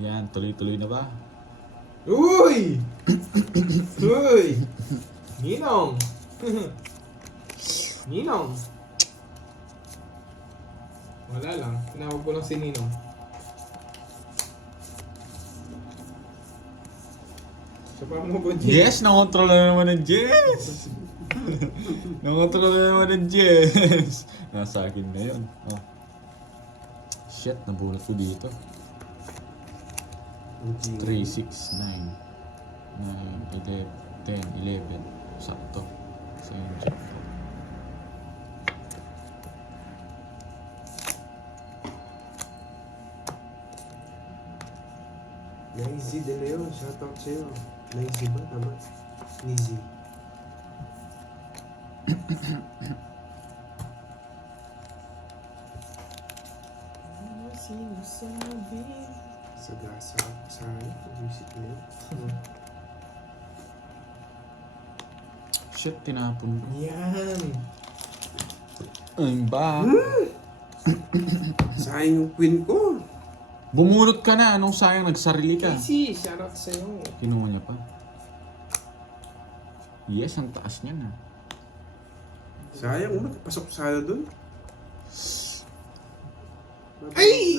Yan, tuloy-tuloy na ba? Uy! Uy! Ninong! Ninong! Wala lang. Tinawag ko lang si Ninong. Siya pa mo ba, Jay? Yes! Nakontrol na naman ng Jess! Nakontrol na naman ng Jess! Nasa akin na yun. Oh. Shit, nabulot ko dito. 3, 6, 9, 9, 10, 11. Sakto. Sa inyo check ko. Lazy De Leon, shoutout sa'yo. Lazy ba? Tama? Lazy. Sagasa sa akin. Visit mo yun. Shit, tinapon ko. Yan! Ay, ba? Sayang yung queen ko. Bumulot ka na. Anong sayang nagsarili ka? Easy! Shoutout sa'yo. Kinuha niya pa. Yes, ang taas niya na. Sayang mo. Pasok sana dun. Ay!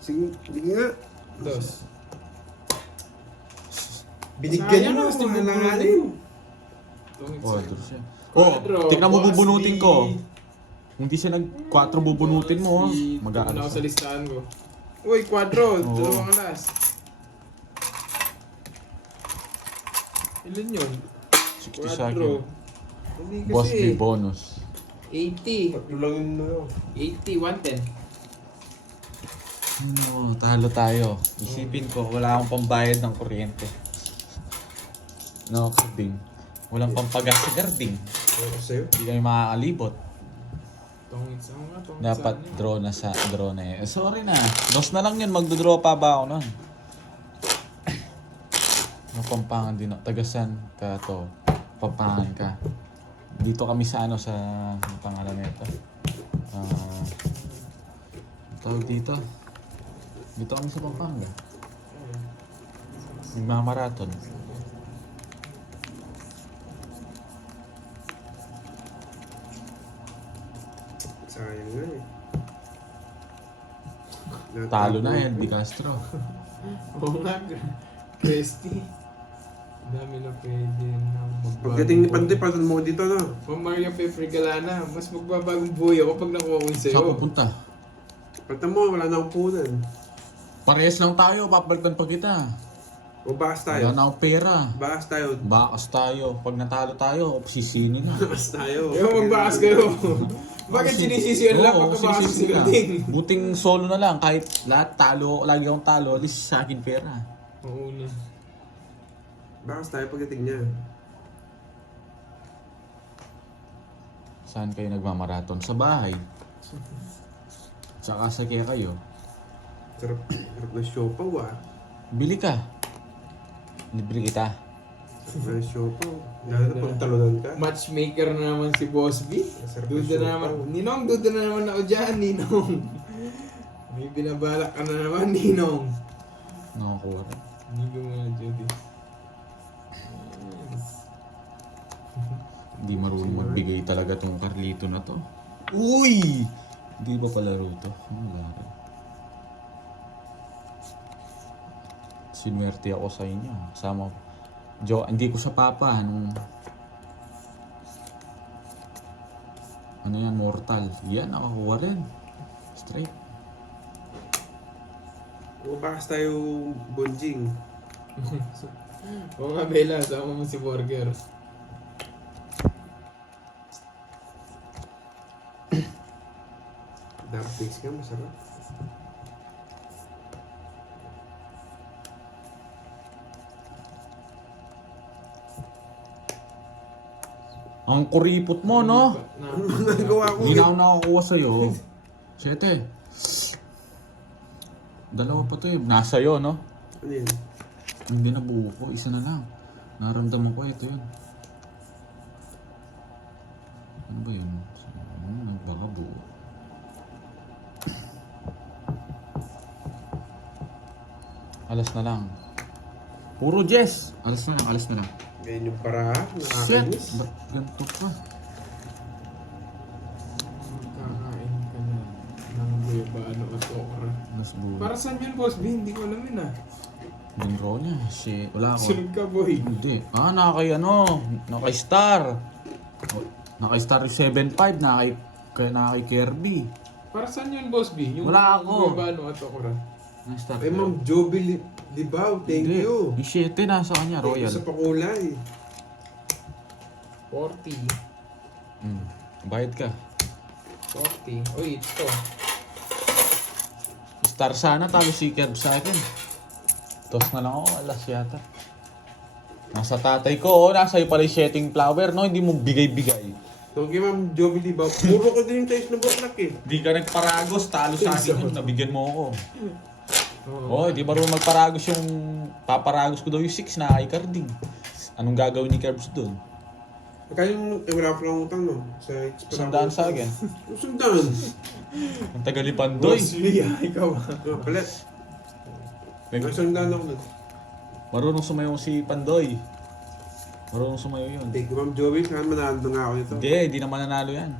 Sige, sige nga. Dos. Binigyan Sayang, mo. gusto mo Halanganin. Quadro siya. Oh, Quadro, tignan mo boss bubunutin B. ko. Kung di siya nag-4 bubunutin mo, Mag-aano mag-aano ako sa siya. listahan ko. Uy, quadro! Oo. Dalawang alas. Ilan yun? 60 sa Quadro. akin. Hindi Boss B kasi. bonus. 80. Patulangin mo yun. 80, 110. No, talo tayo. Isipin ko, wala akong pambayad ng kuryente. No, garding. Walang pampagas sa garding. Ako sa'yo. Hindi kami makakalibot. Tongits ako nga, tongits Dapat sana. draw na eh. Sorry na. Loss na lang yun. Magdodraw pa ba ako nun? Pampangan din ako. Tagasan ka to. Pampangan ka. Dito kami sa ano sa ano pangalan nito. Tawag dito. Dito kami sa Pampanga. Nagmamarathon. Sayang nga eh. Talo na yan, Di Castro. Oo nga, Christy. Dami na pwede na magbago. Pagdating ni Pantoy, pasan mo ko dito, no? Pang Maria Pepre Galana, mas magbabagong buhay ako pag nakuha ko yung sa'yo. Saan pupunta? Pagta mo, wala na akong punan. Parehas lang tayo, papalitan pa kita. O bakas Wala tayo. na akong pera. Bakas tayo. Bakas tayo. Pag natalo tayo, sisino na. Bakas tayo. Kaya magbakas kayo. Bakit sinisisiyan lang Oo, pagkabakas sinisisi sila ka. din? Buting solo na lang. Kahit lahat talo, lagi akong talo, at least sa akin pera. Oo na. Bakas tayo pagdating niya. Saan kayo nagmamarathon? Sa bahay. Tsaka sa kaya kayo. Sarap na siopaw ah. Bili ka. Libre kita. Sarap na siopaw. Lalo na pag talunan ka. Matchmaker na naman si Boss B. Sarap Duda na naman. Ninong, duda na naman ako dyan, Ninong. May binabalak ka na naman, Ninong. Nakakuha rin. Hindi ko mga Judy. Hindi marunong magbigay talaga tong Carlito na to. Uy! Hindi ba palaro to? Wala rin. Sinuwerte ako sa inyo. Kasama ko. Hindi ko sa papa. Ano yan? Mortal. Yan, nakakuha rin. Straight. O bakas tayo bonjing. Oo nga, Bella. Sama mo si Burger. Dark face ka, masarap. Ang kuripot mo, no? Nagawa ko. Hindi na ako nakakuha sa'yo. Siyete. Dalawa pa to eh. Nasa'yo, no? Ano yun? Hindi na buo ko. Isa na lang. Naramdaman ko ito yun. Ano ba yun? Baka buo. Alas na lang. Puro Jess. Alas na lang, alas na lang. Ganyan yung paraan. Shit! Nakakainis. Ba't ganito pa? Kakain ka na ng guyabano at okra. Mas buo. Para saan yun, Boss B? Hindi ko alam yun ah. Monroe niya. Shit. Wala ako. Sunod ka, boy. Hindi. Nakay Star. Nakay Star 7.5. Nakay Kirby. Para saan yun, Boss B? Yung Wala ako. guyabano at okra. Star. Ay, Ma'am Joby Libao, thank Hindi. you. Yung 7 nasa kanya, Thank you Royal. sa pakulay. 40. Bayad ka. 40. Uy, ito. Star sana, talo si Kerb sa akin. Tos na lang ako, alas yata. Nasa tatay ko, nasa iyo pala yung setting flower, no? Hindi mo bigay-bigay. Thank you, Ma'am Joby Libao. Puro ko din yung size na buklak eh. Di ka nagparagos, talo sa akin yun, nabigyan mo ako. Oo. Oh, di marunong magparagos yung... Paparagos ko daw yung 6 na kay Carding. Anong gagawin ni Kerbs doon? Kaya yung wala ko lang utang, no? Sa Sandaan sa akin. Sandaan. Ang tagal ni Pandoy. Boss B, ikaw ah. Palit. May sandaan ako nun. Marunong sumayaw si Pandoy. Marunong sumayaw yun. Thank you, Ma'am Joby. Saan manalo na nga ako nito? Hindi naman nanalo yan.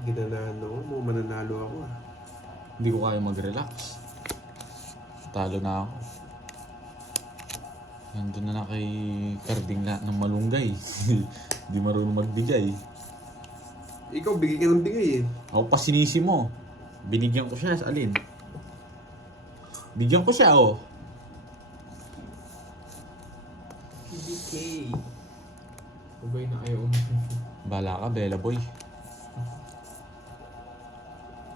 Ginanalo ako. Mo mananalo ako ah. Hindi ko kaya mag-relax. Talo na ako. Nandun na kay Carding lahat ng malunggay. Hindi marunong magbigay. Ikaw, bigay ka ng bigay eh. Ako pa sinisi mo. Binigyan ko siya sa alin. Bigyan ko siya, oh. PBK. Sabay na kayo. Bala ka, Bella Boy.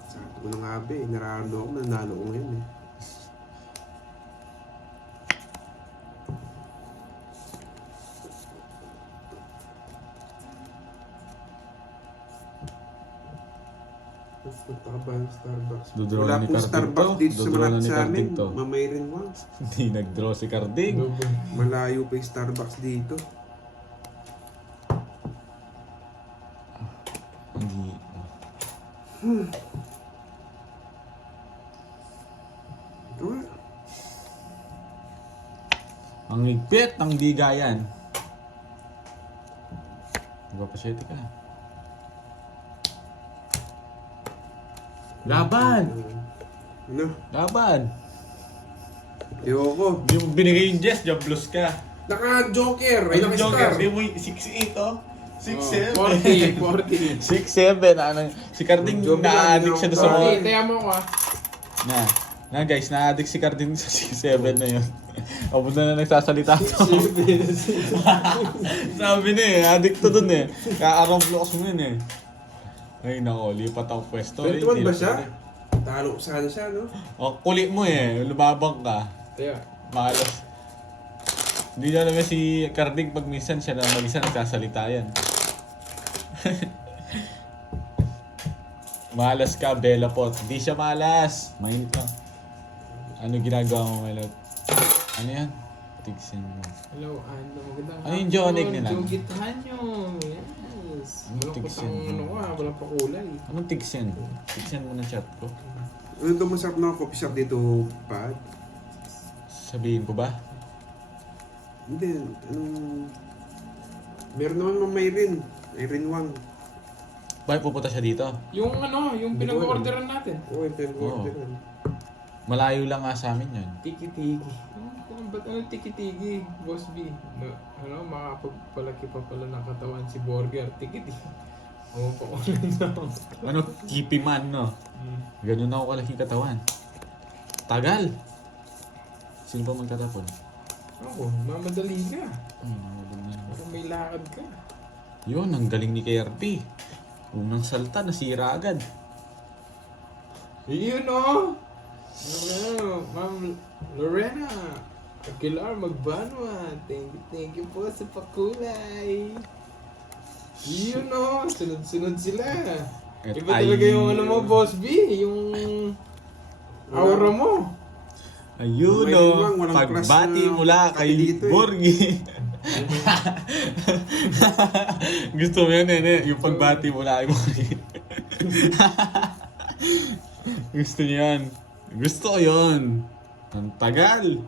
Sabi ko na nga ba eh. Nararando ako, nanalo ko ngayon eh. Punta ka ba ng Starbucks? Dudraw Wala ni pong Carding Starbucks to. dito sa Dudraw malapit ni sa amin. Carding to. Mamayrin Wangs. Hindi nag-draw si Carding. Malayo pa yung Starbucks dito. Hindi. Ito nga. Ang higpit ng bigayan. Magpapasyete ka. Laban! Ano? Laban! Ayoko. Hindi mo binigay yung Jess, jablos ka. Naka-joker! Ay, Yung naka-star! Joker, di mo 6'8", oh. 6'7". 40. 6'7", ano. Si Carding Joker, na-addict siya doon sa mga... 40. Taya mo ko ah. Na guys, na-addict si Carding sa 6'7 na yun. Abot na nagsasalita to. Sabi na eh, addict to dun eh. Ka-arong blocks mo yun eh. Ay nako, lipat ako pwesto. 21 ba Hindi siya? lang. Talo ko sana siya, no? O, kulit mo eh, lumabang ka. Taya. Malas. Hindi na naman si Carding pag minsan siya na mag-isa nagsasalita yan. Malas ka, Bella Pot. Hindi siya malas. Mainit lang. Ano ginagawa mo, Melot? Ano yan? Tigsin mo. Hello, ano, magandang Ano yung Jonig nila? Jogitahan nyo. Yes. Ano Walang tigsin putang mo? ano ko ah, walang pakulay. Anong tigsin? Tigsin mo ng chat ko. Ano ito masarap na coffee shop dito, Pad? Sabihin ko ba? Hindi, anong... Meron naman mamayrin. Irene Wang. Bakit pupunta siya dito? Yung ano, yung Hindi ko pinag-orderan natin. Oo, yung pen-order. Malayo lang nga sa amin yun. Tiki-tiki. Ba't ano tiki-tiki, Boss B? Ano, makapagpalaki pa pala ng katawan si Burger. Tiki-tiki. Oo, pakulay na ako. Ano, kipi man, no? Ganun ako kalaking katawan. Tagal! Sino ba magtatapon? Ako, mamadali ka. Hmm, Parang may lakad ka. yun, ang galing ni KRP. Unang salta, nasira agad. Yun o! Ano, Ma'am Lorena Aguilar Magbanwa. Thank you po sa pakulay. Yun o! Sunod-sunod sila. At Iba talaga yung ano mo, Boss B. Yung aura mo. Ayun May o, limang, walang pagbati crush na mula kape kay dito eh. Borgi. Gusto mo yun, Nene? Yung pagbati mo na mo. Gusto niyo yan. Gusto ko yun. Ang tagal.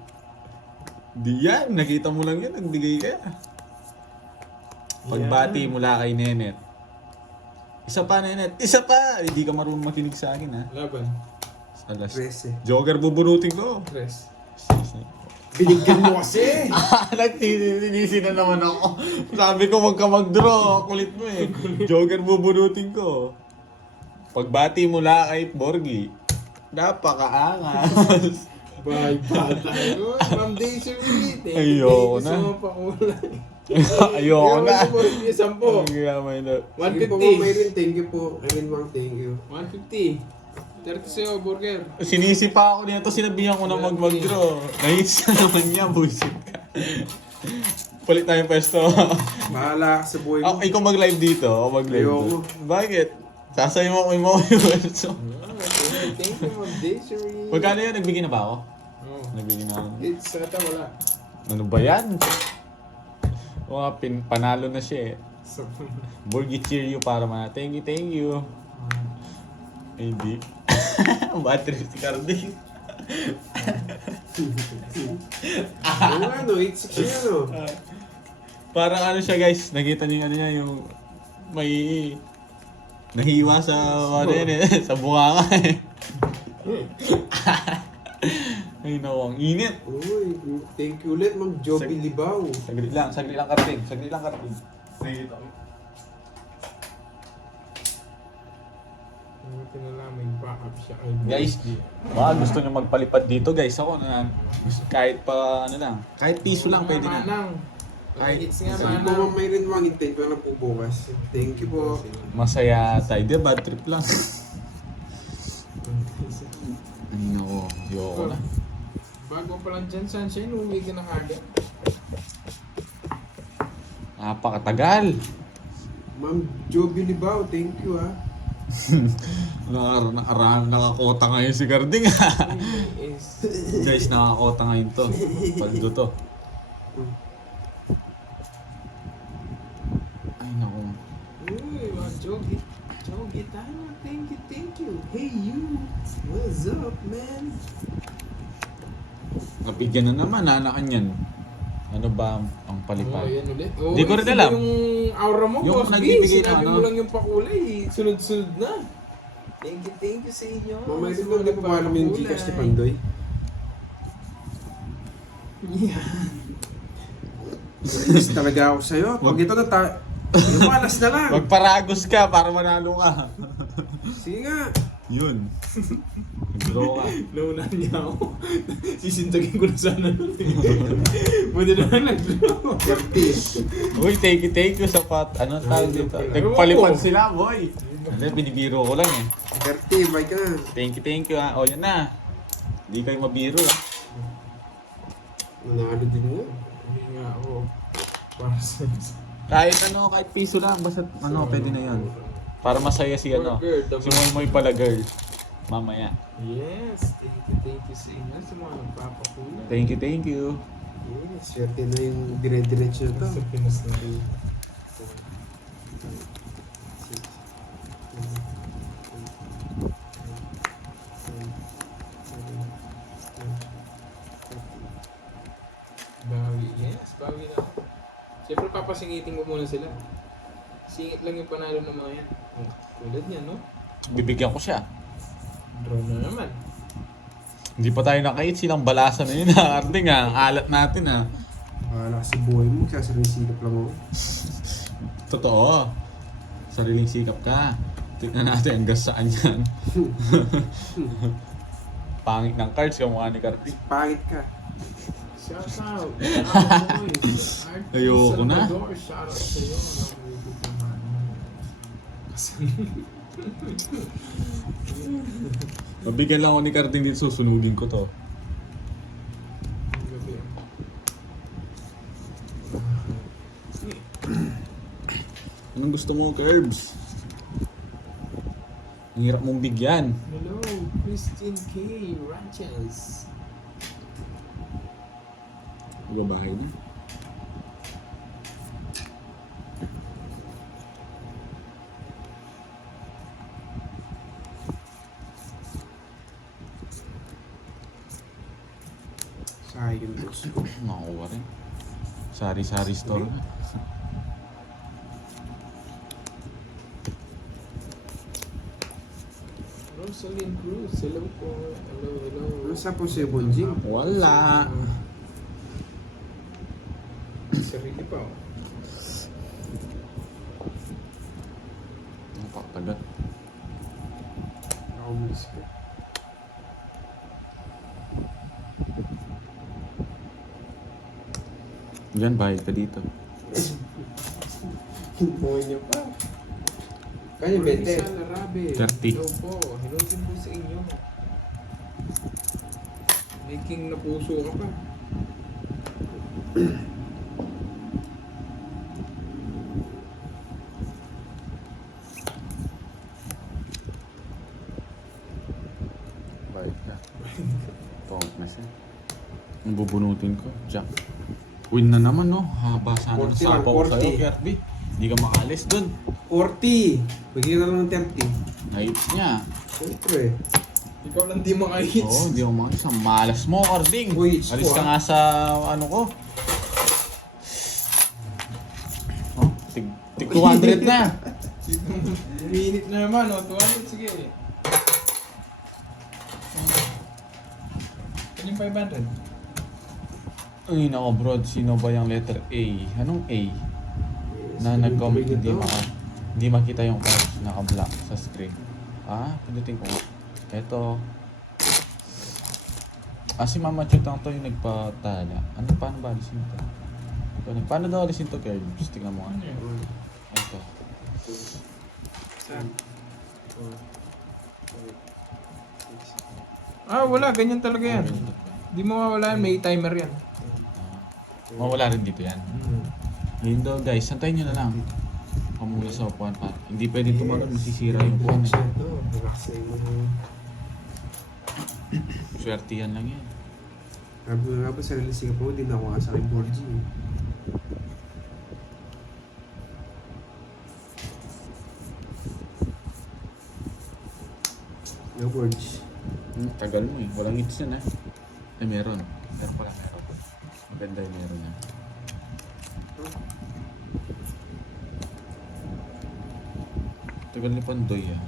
Di yan. Nakita mo lang yan. Nagbigay ka. Pagbati mula kay Nenet. Isa pa, Nenet. Isa pa! Hindi ka marunong makinig sa akin, ha? Laban. Alas. 13. Joker, bubunutin ko. Tres. Binigyan mo kasi! Nagsinisi na naman ako. Sabi ko, wag ka mag-draw. Kulit mo eh. Joker, bubunutin ko. Pagbati mula kay Borgie. Napakaangas. Bye, bata. Ma'am Daisy ulit eh. Ayoko na. Gusto mo pa kulay. Ayoko na. Kaya mo si 10. Kaya may na. Sige po, 150. Ma'am Irene. Thank you po. Irene, Ma'am, thank you. 150. 30 sa'yo, burger. Sinisi pa ako nito. Sinabihan ko na mag-draw. Nahis na naman niya. Bullshit ka. Palit tayong pwesto. Bahala ka sa buhay mo. Ikaw mag-live dito. Ako mag-live Ayoko. dito. Bakit? Sasay mo yung pwesto. Thank you, Ma'am Daisy. Magkano yun? Nagbigay na ba ako? Oh. Nagbigay na ako. It's ata wala. Ano ba yan? O nga, panalo na siya eh. So, Borgie cheer you para man. Thank you, thank you. Ay, hindi. Battery si Cardi. Ano nga, no? 8-6 yun, no? Parang ano siya guys, nakita niyo yung ano niya, yung may nahiwa sa ano yan eh, sa bunga nga eh. Ay naku, ang init. Uy, thank you ulit, Ma'am Joby Libaw. Saglit lang karating, Nakikita ko. buti na lang may backup siya kay Guys, baka gusto niyo magpalipad dito guys, ako na kahit pa ano lang, kahit piso lang pwede na. Manang. Ay, It's nga Sabi po, manang. Ma'am Irene, Ma'am, hintay ko na po bukas. Thank you po. Masaya tayo, di bad trip lang. Ay naku, ayoko na. Bago pa lang dyan, Sunshine, uwi ka na agad. Napakatagal. Ma'am Joby Libaw, thank you, ha. Nakakota ngayon si Garding ha. Is Guys, nakakota ngayon to. Paldo to. Ay naku. uy, mga jogi. Jogi tayo. Thank you. Hey you. What's up, man? Nabigyan na naman, nanakan yan. Ano ba ang palipad? Oh, yan ulit. Di ko rin alam. Yung aura mo, Yung Boss B. nagbibigay ng Sinabi ano. mo lang yung pakulay. Sunod-sunod na. Thank you sa inyo. Ma'am Sa Irene, mga hindi po ba alam yung nagpapakulay. Gcash ni Pandoy? Yan. Inis talaga ako sa'yo. Pag ito na lumalas na lang. Magparagos ka para manalo ka. Sige nga. Yun. Nag-draw ka. Naunahan niya ako. Sisintagin ko na sana nun eh. Buti na lang nag-draw. Kertis. Uy, thank you sa ano tawag dito. Nagpalipad sila, boy. Ano, binibiro ko lang eh. Kertis, bye ka na. Thank you ha. O, yan na. Hindi kayo mabiro ha. Nanalo din nga. Hindi nga ako. Para sa... Kahit ano, kahit piso lang, basta ano, pwede na yan. Para masaya si ano, si Moy pala girl. Mamaya. Yes. Thank you sa inyo. Sa mga nagpapakulay. Thank you. Yes, swerte na yung dire-diretso na to. Sa Pinas na rin. Bawi. Yes, bawi na ako. Siyempre papasingitin ko muna sila. Singit lang yung panalo ng mga yan. Oh, tulad niya, no? Bibigyan ko siya. Draw na naman. Hindi pa tayo nakait, silang balasa na yun ha. Arting ha, ang alat natin ha. Wala sa buhay mo, sasabihin silap lang ako. Totoo. Sariling sikap ka. Tignan natin hanggang saan yan. Pangit ng cards, kamukha ni Cardi. Pangit ka. Shout out! Boys! Ayoko na. Salvador, shout out sa iyo. Mabigyan lang ako ni Carding dito, susunugin ko to. Anong gusto mo, Curbs? Ang hirap mong bigyan. Hello, Christine K. Ranches. Babae na. yung dos ko. Nakuha rin. Sari-sari store na. Rosalind Cruz, hello po. Hello. Nasa po si Bonjing? Wala. Sarili pa oh. Napakatagal. Ako miss ko. Yan, bayad ka dito. Buhay niyo pa. Kanya 20. Rizal Arabe. 30. Hello po. Hello din po sa inyo. Making na puso ka pa. Bayad ka. Tawag na siya. Ang bubunutin ko. Jack. Win na naman, no? Haba sana ng 40 sapaw or sa'yo, 40. Kirby. Hindi ka makalis dun. 40! Bigyan na lang ng 30. Hits niya. Siyempre. Ikaw lang di makahits. Oo, hindi ako makalis. Ang malas mo, Carding. Uy, hits Alis ko, ka ah. nga sa ano ko. Oh, tig 200 na. Minute na naman, oh. 200, sige. Ano yung 500? Ay, nako bro. Sino ba yung letter A? Anong A? Na nag-comment, hindi makita yung cards, naka-block sa screen. Ah, pindutin ko. Eto. Si Mama Chutang to yung nagpatala. Ano, paano ba alisin to? Paano daw alisin to, Kerb? Tingnan mo nga. Ano yun? Eto. Saan? Wala. Ganyan talaga yan. Di mo mawala yan. May timer yan. Mawala rin dito yan. Yun daw guys, santayin nyo na lang. Pamula sa upuan pa. Hindi pwede tumagal, masisira yung upuan. Swerte yan lang yan. Sabi ko nga ba sa release ko, hindi na ako sa aking board G. No board G. Tagal mo eh. Walang hits yan eh. Meron. Meron pala, meron. Maganda yung meron yan. Tagal ni Pandoy ah.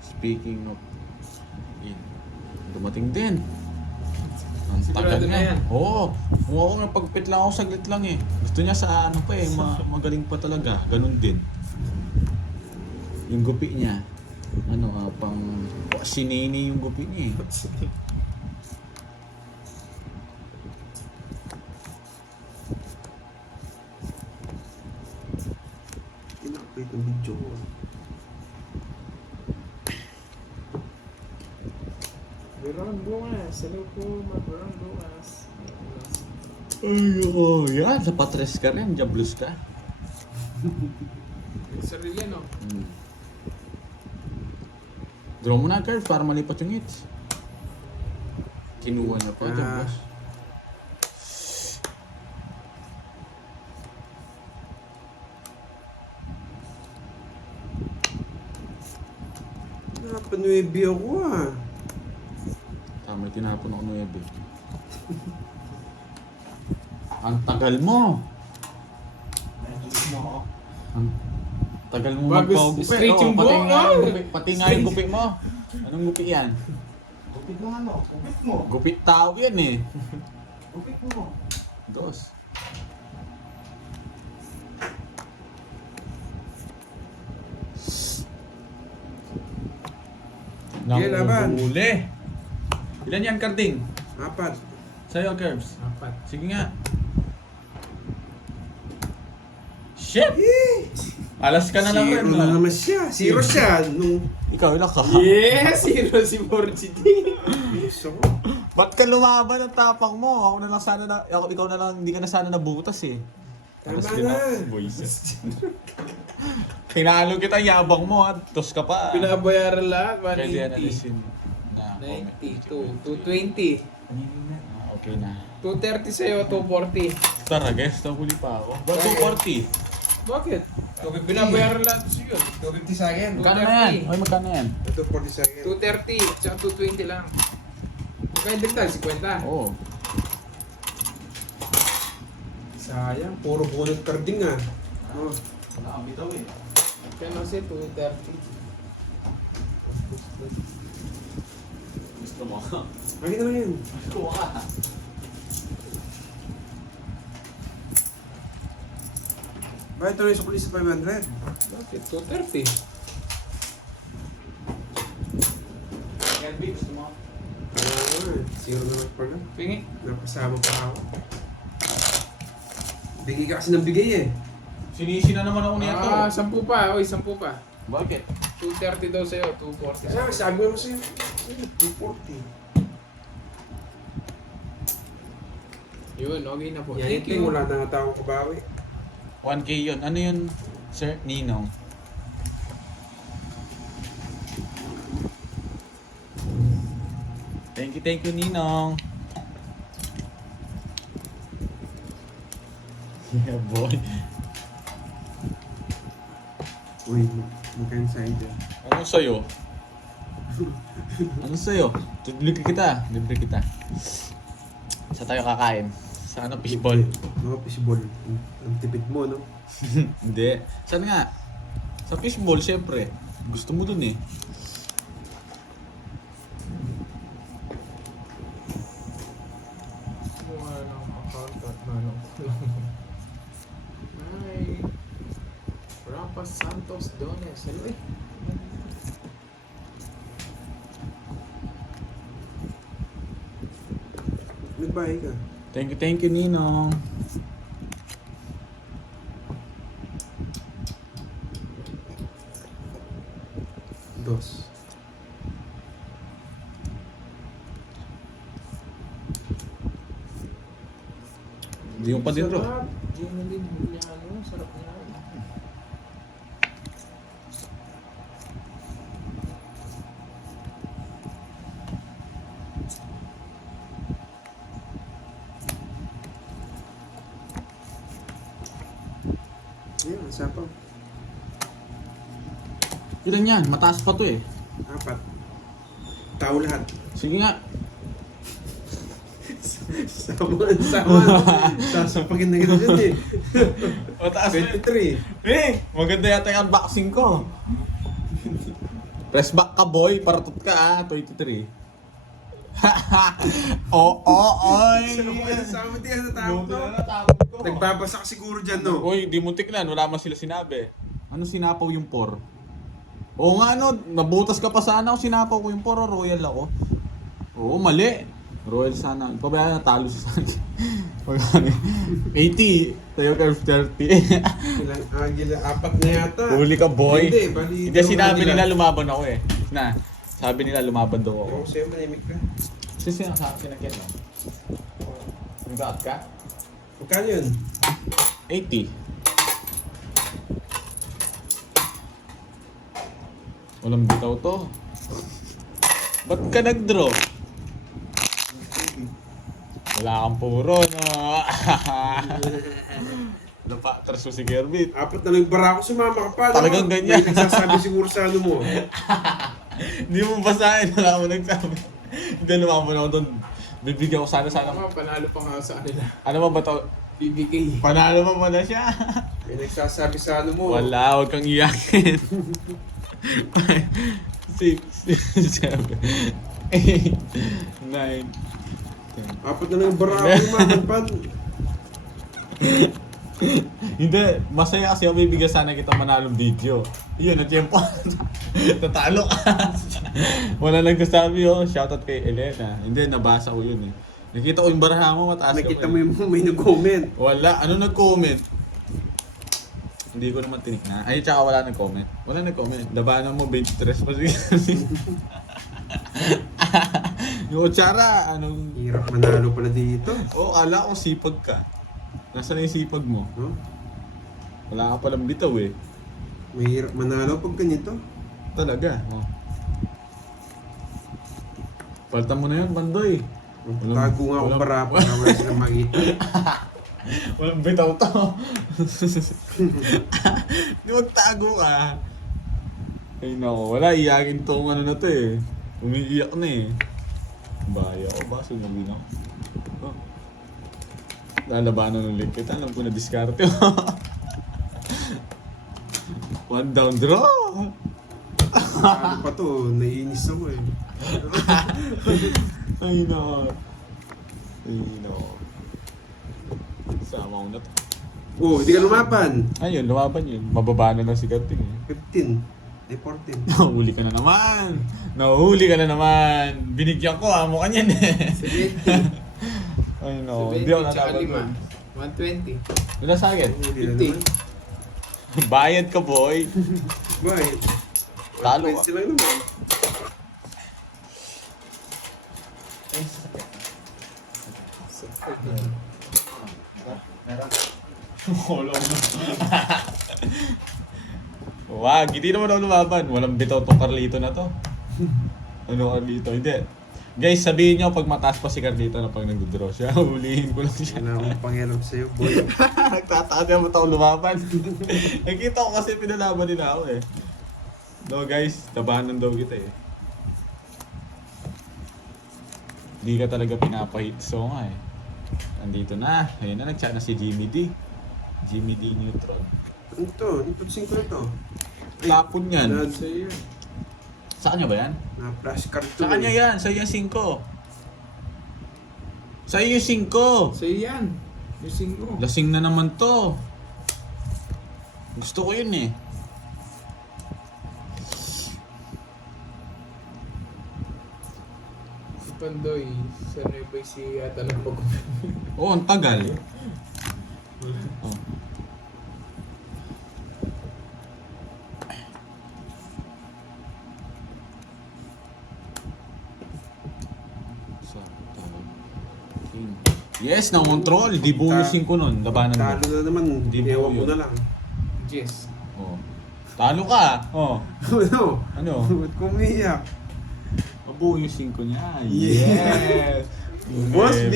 Speaking of dumating din. Ang tagal Sigurado na na. yan. Oo. Oo, napagpit lang ako saglit lang eh. Gusto niya sa ano pa eh, magaling pa talaga. Ganun din. Yung gupi niya. Pang sinini yung gupi niya eh. Pinakapit ang video ko. Veron Bukas. Hello po, Veron Bukas. Ay, yan. Sa patres ka rin. Diablos ka. Sarili yan, oh. Draw mo na, Kerb, para malipat yung hits. Kinuha na pa, Diablos. Napanuebi ako ah. Tama, tinapon ako 9. Ang tagal mo! Ang tagal mo Bago magpagupi. straight yung pati buhok, nga ah. yung gupi- Pati nga yung gupi mo. Anong gupi yan? Gupit mo ano? Gupit mo. Gupit tao yan eh. Gupit mo. Dos. Sige, laban. Nanguhuli. Ilan yan, Karding? 4. Sa'yo, Kerbs. 4. Sige nga. Shit! Alas ka na Zero naman. na no? naman siya. Zero siya. Nung Ikaw, ilan ka? Yes! Hero si Borgi D. gusto ko. Ba't ka lumaban ang tapang mo? Ako na lang sana na, ikaw na lang, hindi ka na sana nabutas eh. Tama Tapos na. Boys. Kinalo kita, yabang mo ha. Tos ka pa. Pinabayaran lahat. Pwede yan 180. alisin na 92. 220. Okay na. 230 sa'yo, 240. Tara guys, nahuli pa ako. Ba't 240? Bakit? Pinabayaran lahat sa'yo. 250 sa akin. Magkano na yan? Ay, magkano yan? 240 sa akin. 230, tsaka 220 lang. Kaya dagdag, 50. Oo. Sayang, puro bunot karding ah. Oh. Wala kang bitaw eh. Kaya kasi 230. Gusto mo? Lagi na lang yun. Kuha ka. Bakit tuloy sa pulis sa 500? Bakit? 230. Kirby, gusto mo? Zero naman pala. Pingi. Napasama pa ako. Bigay ka kasi ng bigay eh. Sinisi na naman ako nito. 10 pa. Oy, 10 pa. Bakit? 230 daw sa'yo, 240. Sabi mo sa'yo. 240. Yun, okay na po. Yan Thank yung you. wala na nga tao kabawi. 1K yun. Ano yun, Sir Ninong? Thank you, Ninong. Yeah, boy. Uy, magkain sa idea. Ano sa'yo? Ano sa'yo? Libre kita. Sa tayo kakain? Sa ano, fishball? Mga fishball. Ang tipid mo, no? Hindi. Saan nga? Sa fishball, syempre. Gusto mo dun eh. Mukha lang account at manong kulang. Ay. Rapas Santos Dones. Hello eh. Nagbahay ka. Thank you, Ninong. Dos. Hindi mo pa din bro. Sarap. Yun na din. Ano, sarap niya. Ayun, sapaw. Ilan yan? Mataas pa to eh. 4. Tao lahat. Sige nga. Saman. Sasapagin na kita dyan eh. Mataas pa 23. Maganda yata yung unboxing ko. Press back ka boy, paratot ka ah, 23. Oy! Sino ko yan sa amin din sa tao Buti to? na natapos ko. Nagbabasa ka siguro dyan, no? Uy, di muntik na, wala man sila sinabi. Ano sinapaw yung por? Oo nga ano, nabutas ka pa sana ako, sinapaw ko yung por, o royal ako. Oo, mali. Royal sana. Pabayaan na talo si Sanji. 80. Tayo ka 30. Ilang agila, 4 na yata. Huli ka boy. Hindi, bali. Hindi, sinabi nila lumaban ako eh. Sabi nila lumaban daw ako. Oo, sa'yo manimik ka. Kasi sinakyan mo. Nag-out ka? Magkano yun? 80. Walang bitaw to. Ba't ka nag-draw? Wala kang puro, no? Napatras mo si Gerbit. 4 na nagbara ako, sumama ka pa. no? Talagang ganyan. May nagsasabi siguro sa ano mo. Hindi mo basahin, wala mo nagsabi. Hindi, lumabon ako doon. Bibigyan ko sana. Ano, panalo pa nga sa kanila. Ano ba to? BBK. Panalo pa na siya. May nagsasabi sa ano mo. Wala, huwag kang iyakin. 6, 7, 8, 9, 4 na nagbara ako, lumaban. Hindi, masaya kasi ako bibigyan sana kita manalong video. Yun, na-tempo. Tatalo ka. Wala nagsasabi oh, shoutout kay Elena. Hindi, nabasa ko yun eh. Nakita ko yung baraha mo, mataas ka Nakita pa mo eh. yung may nag-comment. Wala, ano nag-comment? Hindi ko naman tinignan. Ay, tsaka wala nag-comment. Wala nag-comment. Labanan mo, 23 pa siya. Yung kutsara, anong... Hirap manalo pala dito. Oo, ala ko sipag ka. Nasaan na yung sipag mo? No? Wala ka palang bitaw eh. Mahirap manalo pag ganito. Talaga. Oh. Paltan mo na yun, Bandoy. Tago nga ako para wala silang makita. Walang bitaw to. Di magtago ka. Ay nako, wala iyakin tong ano na to eh. Umiiyak na eh. Baya ko ba? Sumabi na. Oh. Lalabanan ulit kita. Alam ko na diskarte. One down draw. Ano pa to? Naiinis ako eh. Ay no. Ay no. Sama ko na to. Oh, hindi ka lumapan. Ayun, lumaban yun. Mababa na ng sikat eh. 15. Ay, 14. Nahuli ka na naman. Nahuli ka na naman. Binigyan ko, amo ka niyan eh. 70. Ay no. 70 Hindi ako tsaka natagal. 5. 120. Wala sa akin. Huli na 50. naman. Bayad ka boy. Boy. Talo 120 lang naman. Wala na. Wag, hindi naman ako lumaban. Walang bitaw tong Carlito na to. Ano Carlito? Hindi. Guys, sabihin nyo pag mataas pa si Carlito na pag nag-draw siya, hulihin ko lang siya. Wala akong pangialam sa'yo, boy. Nagtataas naman ako lumaban. Nakita ko kasi pinalaban din ako eh. No guys, tabanan daw kita eh. Hindi ka talaga pinapahit so nga eh. Nandito na. Ayun na, nag-chat na si Jimmy D. Jimmy D Neutron. Ano to? Iputsin ko na to. Tapon yan. Na, Sa'yo yun. Sa kanya ba yan? na flash card to. Sa kanya yan. Sa iyo 5. Sa iyo 5. Sa'yo yan. Yung 5. Lasing na naman to. Gusto ko yun eh. Si Pandoy. Sanay ba si yata ng pag Oo, ang tagal. Oh. So, yes, na-control. Di buo yung 5 nun. Labanan mo. Talo na naman. Hindi mo Inewan ko yun. na lang. Yes. Oh. Talo ka. Oh. Ano? Ano? Ba't kumiyak? Mabuo yung 5 niya. Yes. Yes! Boss B!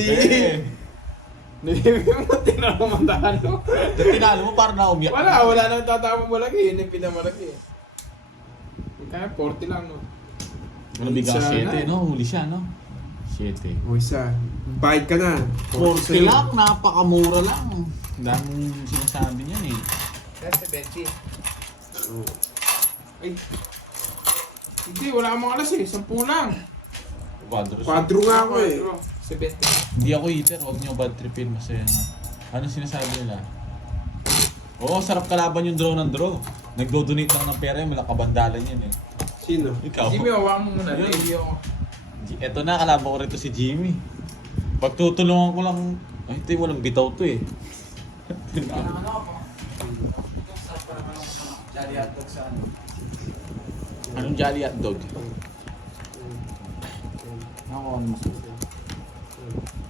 Nilibig mo, tinalo mo talo. Tinalo mo para na umiyak. Wala nang tatama malaki. Yun yung pinamalaki. Kaya 40 lang, no? Ano bigas? Isa 7, na. no? Huli siya, no? 7. O isa. Bayad ka na. 40 lang, napakamura lang. Ang daming sinasabi niyan eh. Kaya 70. Oh. Ay. Hindi, wala kang mga alas eh. 10 lang. Quadros. 4 nga ako eh. 70. Hindi ako eater, huwag niyo bad tripin, masaya na. Ano sinasabi nila? Oo, sarap kalaban yung draw ng draw. Nagdo-donate lang ng pera yung malaki kabandalan yan eh. Sino? Ikaw. Jimmy, hawakan mo muna. Yun. Hindi ako. Eto na, kalaban ko rito si Jimmy. Pagtutulungan ko lang, ay ito yung walang bitaw to eh. Anong Jolly Hotdog? Ako, ano masarap?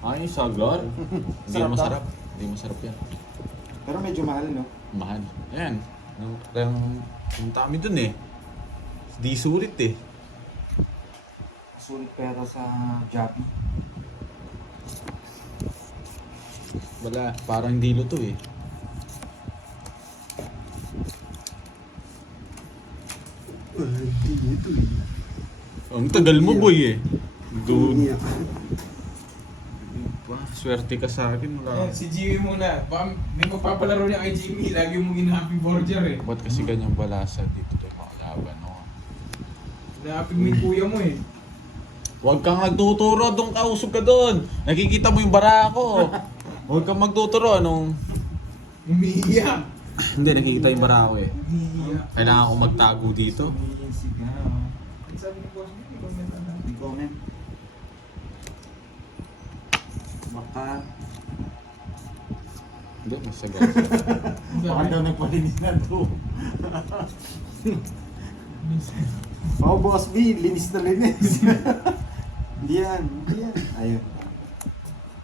Ay, sagar. Hindi Sarap masarap. Hindi masarap yan. Pero medyo mahal, no? Mahal. Ayan. Punta kami dun eh. Di sulit eh. Sulit pera sa Jollibee. Wala, parang hindi luto eh. Hindi ito eh. Ang tagal mo boy eh. Dude. Umiyak. Swerte ka sa akin. Wala. Si Jimmy muna. Baka may magpapalaro niya kay Jimmy. Lagi mong in-happy border eh. Ba't kasi ganyang balasa dito tayo makalaban no? In-happy mo yung kuya mo eh. Huwag kang nagtuturo, doon ka, usog ka doon. Nakikita mo yung bara ko. Huwag kang magtuturo, anong... Umiiyak. Hindi, nakikita yung bara ko eh. Umiiyak. Kailangan ko magtago dito. Ang sabi ni Boss, hindi ko na. Hindi comment. Baka, Hindi, masagal. baka daw nagpalinis na to. Oh, Boss B, linis na linis. Hindi yan, hindi yan. Ayun.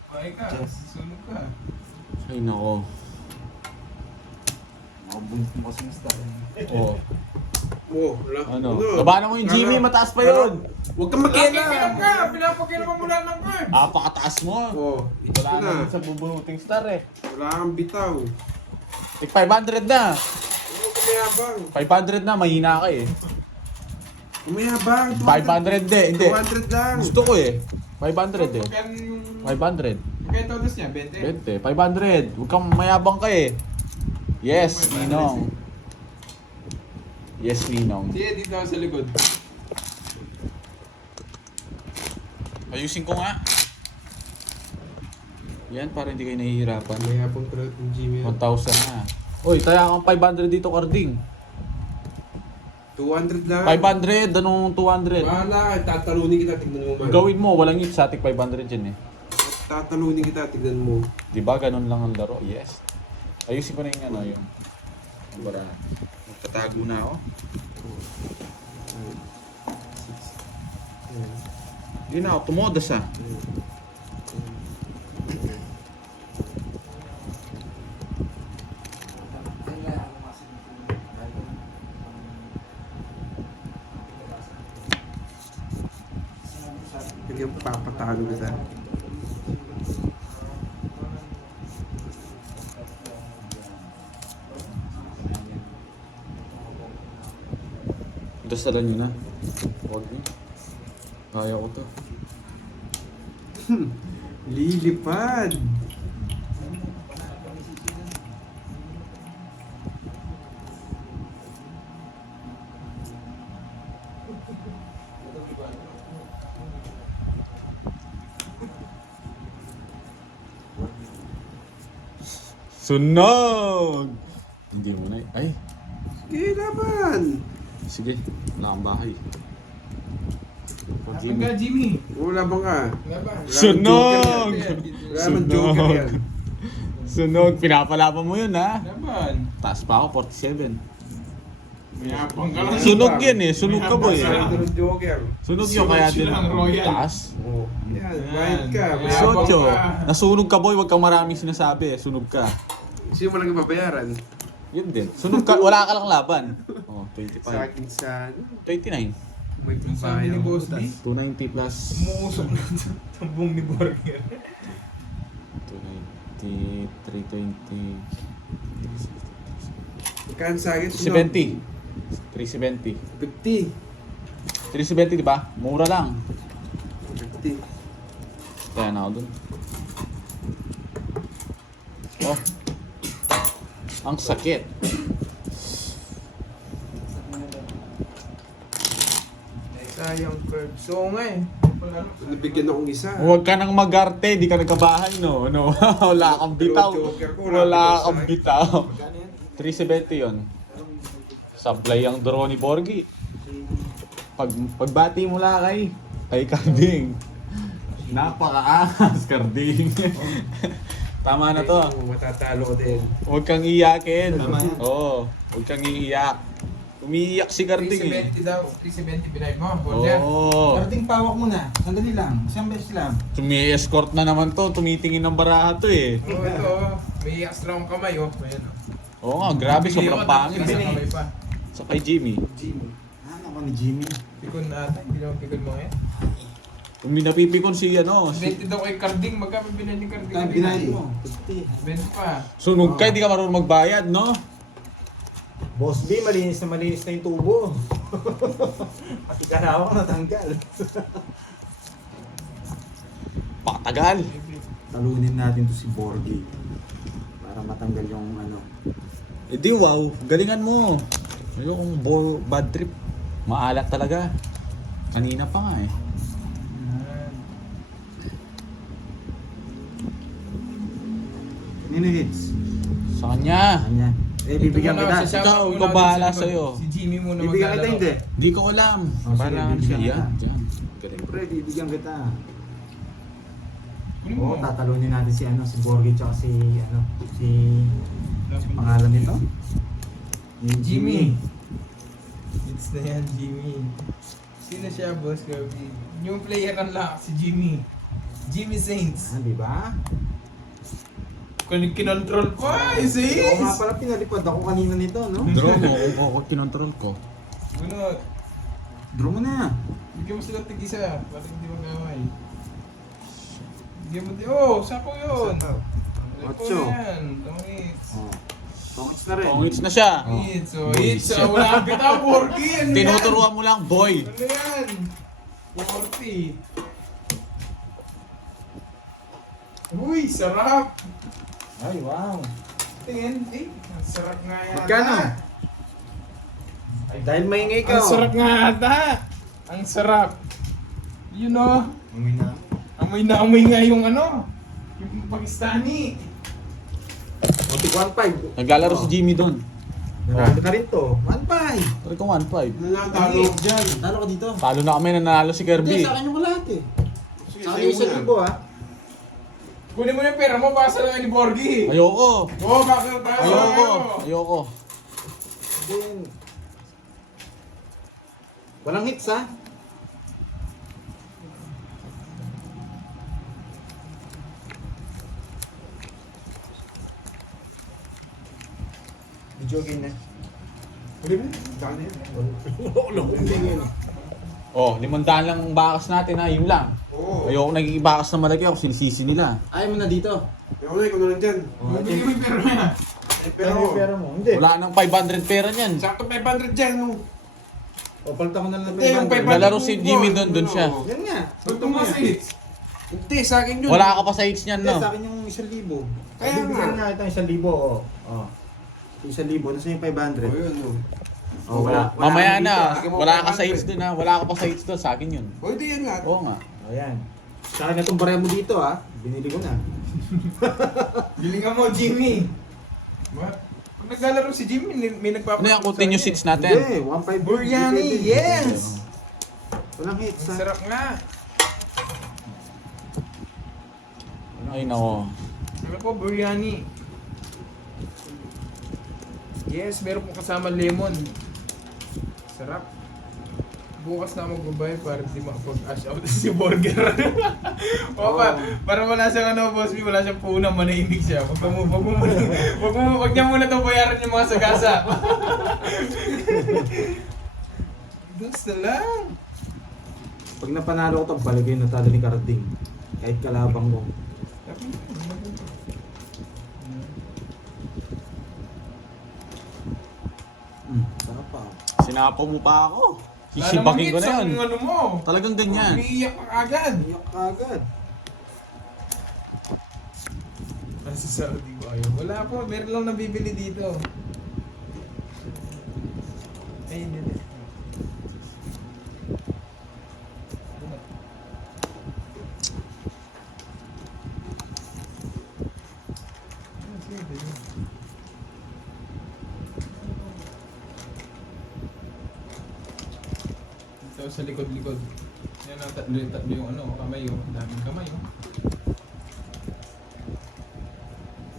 Bakit ka? Yes. Sunog ka. Ay nako. Nakabunot mo kasi yung star. Oh. Oh, wala. Ano? Labanan mo yung Jimmy, mataas pa yun. Huwag kang Pakialam makialam. ka! Pinapakialam mo mula ng cards! Apakataas mo. Oh, ito Wala na. naman sa bubunuting star eh. Wala kang bitaw. Tig 500 na. Huwag kumayabang. 500 na, mahina ka eh. Kumayabang. 500 hindi. 200 lang. Gusto ko eh. 500 eh. 500. Magkaya todos niya, 20. 20, 500. Huwag kang mayabang ka eh. Yes, Ninong. Yes, Ninong. Sige, dito ako sa likod. Ayusin ko nga. Yan, para hindi kayo nahihirapan. May hapong crowd ng Jimmy. 1,000 na. Uy, taya kang 500 dito, Carding. 200 lang. 500, anong 200? Bahala ka, tatalunin kita, tignan mo man. Gawin mo, walang hit sa ating 500 yan eh. Tatalunin kita, tignan mo. Diba, ganun lang ang laro? Yes. Ayusin ko na yung ano, yung... Para magtatago na ako. Hindi na ako, tumodas ah. Bigyan papatalo kita. Dasalan nyo na. Huwag niyo. Kaya ko to. Lilipad. Sunog! Hindi mo na ay. Sige, laban. Sige, wala kang bahay. Pag Hapon ka, Jimmy. Wala bang ka? Nga ba? Sunog! Wala bang joker yan? Sunog! Pinapalaban mo yun ha? Laban. Taas pa ako, 47. May hapon ka lang. Sunog yan eh, sunog ka boy. Wala bang joker? Sunog yun kaya din. Silang royal. Taas. Oh, yan, bayad ka. May May habang Sotyo. ka. Nasunog ka boy, wag kang maraming sinasabi. Sunog ka. Sino mo lang babayaran? Yun din. Sunog ka, wala ka lang laban. Oh, Sa 25. akin sa... 29. May Sabi ni pambayang Boss B, 290 plus umuusok na ito. Tambong ni Borger. 290, 320, Magkano sa akin? 370. 370. 50. 370 di ba? Mura lang. 50. Kaya na ako dun. Oh. Ang sakit. Sayang curve. So nga eh. Nabigyan akong isa. Huwag ka nang magarte, di ka nagkabahay no. No, wala kang bitaw. Wala kang bitaw. 370 yon. Sablay ang draw ni Borgie. Pagbati mo lang kay Carding. Napakaangas, Carding. Tama na to. Matatalo ko din. Huwag kang iyakin. Tama yan. Oo, huwag kang iiyak. Umiiyak si Carding eh. 370 daw. 370 binay mo. Borger. Oo. Carding, pawak mo na. Sandali lang. Isang beses lang. Tumi-escort na naman to. Tumitingin ng baraha to eh. Oh, ito. May extra akong kamay oh. Ayan oh. Oo nga, grabe. Sobrang pangit Nasa eh. kamay pa. Sa kay Jimmy. Jimmy. Ano ko ni Jimmy? Pikon na ata. Hindi naman pikon mo ngayon. Kung napipikon si ano, 20 daw kay Carding. Magkano binay ni Carding? Kaya binahin mo. 50. 20 pa. sunog ka, di ka marunong magbayad, no? Boss B, malinis na yung tubo. Pati kalawang natanggal. Patagal. Talunin natin to si Borgie. Para matanggal yung ano. Eh di wow, galingan mo. Yung bad trip. Maalat talaga. Kanina pa nga eh. Nino hits. Sa kanya. Kanya. Eh, bibigyan Ito muna, kita. sa shoutout Ikaw, muna ikaw dun bahala sa likod. sa'yo. Si Jimmy muna Bibigyan kita maglalaro. hindi. Di ko alam. Oh, sige, Parang bibigyan siya. kita. Diyan. Galing. Pre, bibigyan kita. Ano mo? Oo, tatalunin natin si ano, si Borgie tsaka si ano, si pangalan nito? Yung Jimmy. It's na yan, Jimmy. Sino siya, boss? Gabi. Yung player ng lock, si Jimmy. Jimmy Saints. Ah, di ba? Kung kinontrol pa, Oo nga Saints! pala, pinalipad ako kanina nito, no? Draw mo, ako kinontrol ko. Ano, Draw mo na. bigyan mo sila tig-isa para hindi mag-away. Bigyan mo din. Oh, sako yun! Ocho. Yan, tongits. Oh. Tongits na rin. Pongits na siya. Hits, oh, Uy, hits. siya. Oh, wala kang bitaw, Borgie! Ano yan? Tinuturuan mo lang, boy. Ano yan? 40. Uy! Uy, sarap! Ay, wow. Tingin, ang sarap nga yata. Magkano? Dahil maingay ka. Ang sarap nga yata. Ang sarap. You know, Amoy na. amoy nga yung ano, yung Pakistani. Matik 1.5. Naglalaro si Jimmy doon. Narami ka rin to. 1.5. Sabi ko 1.5. Nanatalo ko dyan. Talo ka dito. Talo na kami, nanalo si Hindi, Kirby. sa akin yung lahat eh. Sige, Sa sa'yo akin yung muna. 1,000 ha. Kunin mo yung pera mo, basa lang ni Borgie. Ayoko. Oo, basa tayo. Ayoko. Then, walang hits ha. Video game na. Pwede mo? Daan na yun. Oh, 500 lang ang bakas natin ha, yun lang. Oo. Ayoko nagigibakas na malaki ako, sinisisi nila. Ayaw mo na dito. Pero na, ikaw na lang dyan. Bibili mo yung pera mo yan. Pero, pera mo. Hindi. Wala nang 500 pera niyan. sakto 500 dyan. No? O, palta ko na lang. Hindi, yung 500 Lalaro si mo, Jimmy ano, doon siya. Yan nga. Huwag mo sa hits. Hindi, sa akin yun. Wala ka pa sa hits niyan, Hindi, no? sa akin yung 1,000. Kaya Bibigyan nga. nga itong 1,000 o. Oh. 1,000, nasa yung 500. O yun, no. Oh, wala. Mamaya kang na, dito, ah. wala ka sa hits doon ha. Wala ka pa sa hits doon, sa akin yun. Pwede yan lahat. Oo nga. O yan. Sa akin itong barya mo dito ha. Binili ko na. Bili ka mo, Jimmy. What? Pag naglalaro si Jimmy, may Ano nagpapalit yung continuous hits natin? Hindi, 1,500. Biryani, yes! Walang hits Ang ha. sarap nga. Ay nako. Sabi po, biryani. Yes, meron pong kasama lemon. Sarap. Bukas na magbabay para di makapag-ash out si Burger. O para wala siyang ano, boss B, wala siyang punang, manahimik siya. Wag niya muna itong bayaran yung mga sagasa. Basta lang. Pag napanalo ko ito, balik yung natalo ni Carding. Kahit kalabang ko. Sarap pa. Sinapo mo pa ako. Sisibakin ko na yun. Ano mo? Talagang ganyan. Umiiyak ka agad. Iyak ka agad. Nasa Saudi ko ayaw. Wala po, meron lang nabibili dito. Ay, hindi. Dito sa likod-likod. Yan ang tatlo yung ano, kamay yung daming kamay oh.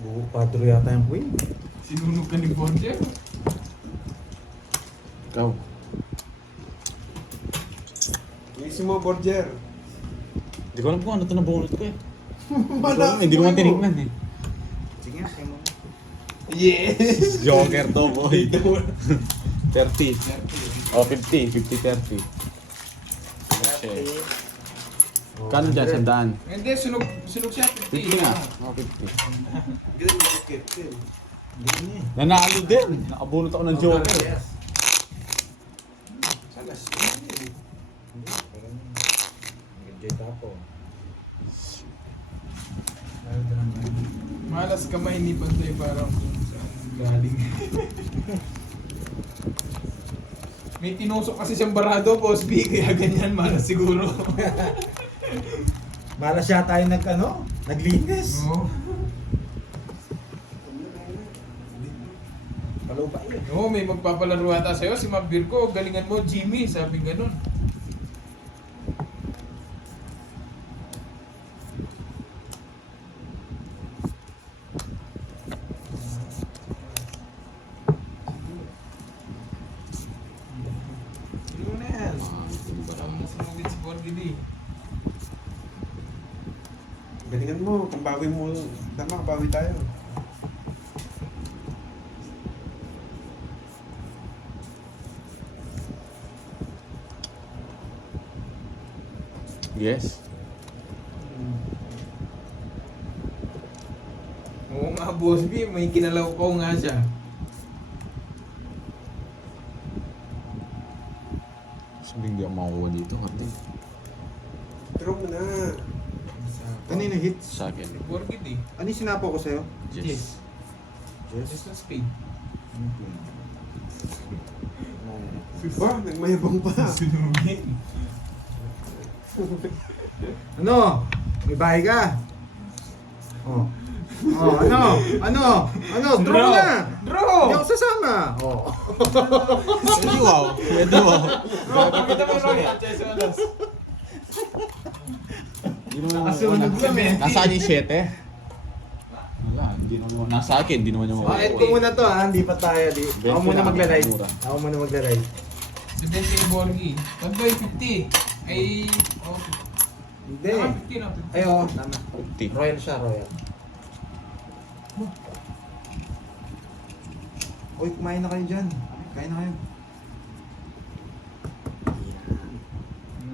Buo patro yata yung queen. Sinunog ka ni Borgia. Ikaw. Easy mo, Borger. Hindi ko alam kung ano ito nabunot ko eh. Wala. Hindi ko man tinignan eh. Sige, kaya mo. Yes! Joker to boy. 30. Oh, 50. 50-30. Okay. Kano dyan? Sandaan. Hindi, sunog siya. 50 nga. Oh, 50. Ganun yung captain. Nanalo din. Nakabunot ako ng Joker. Salas. Enjoy tapo. Malas kamay ni Bantay parang kung saan galing. May tinusok kasi siyang barado, Boss B, kaya ganyan, malas siguro. Mala siya tayo naglinis. Oo. Palaw pa yun. Oo, may magpapalaro ata sa'yo, si Mabir ko, galingan mo, Jimmy, sabi ganun. Ano na yan? Parang nasunugin si Borgili. Galingan mo, kambawi mo. Tama, kabawi tayo. Yes. Oo nga, Boss B, may kinalaw ko nga siya. Sabi hindi ako makuha dito. Kapten. Pero mo na. Sa Kanina hits. Sa akin. Borgit eh. Ano yung sinapo ko sa'yo? Yes. Yes. Yes. Just na speed. Ba, nagmayabang pa. Sunugin. Ano? May bahay ka? Oh. Oh, ano? Ano? Ano? Draw Draw! na! Draw! Hindi ako sasama. Oh. Pwede wow. Pwede wow. Pakita mo Roy, Chess Olas. Hindi naman Nakasunod lang eh. Nasaan yung 7? Wala, hindi naman. Nasa akin, hindi naman yung Bakit ko muna to ha? Hindi pa tayo. Ako muna magla-ride. Mura. Ako muna magla-ride. 70 yung Borgi. Pagdoy 50. Ay, oh, Hindi. 50 na. Ay, oo. Tama. 50. Royal siya, royal. Uy, kumain na kayo dyan. Kain na kayo.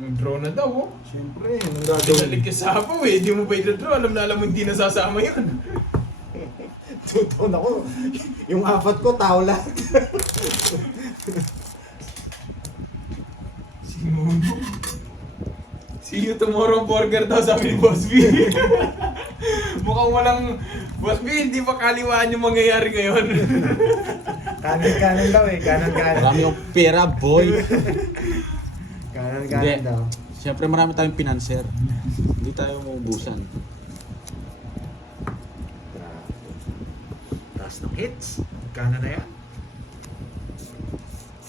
Draw na daw oh. Siyempre, anong Balik gagawin? ka sa apaw eh. Hindi mo pa ito-draw. Alam na alam mo hindi nasasama yun. Tutuon ako. Yung apat ko, tao lahat. See you tomorrow burger daw sabi ni Boss B. Mukhang walang Boss B, hindi pa kaliwaan yung mangyayari ngayon. Kanan-kanan daw eh. Kanan-kanan. Marami yung pera, boy. Kanan-kanan Hindi. daw. Siyempre marami tayong pinanser. Hindi tayo maubusan. Taas ng hits. Kanan na yan.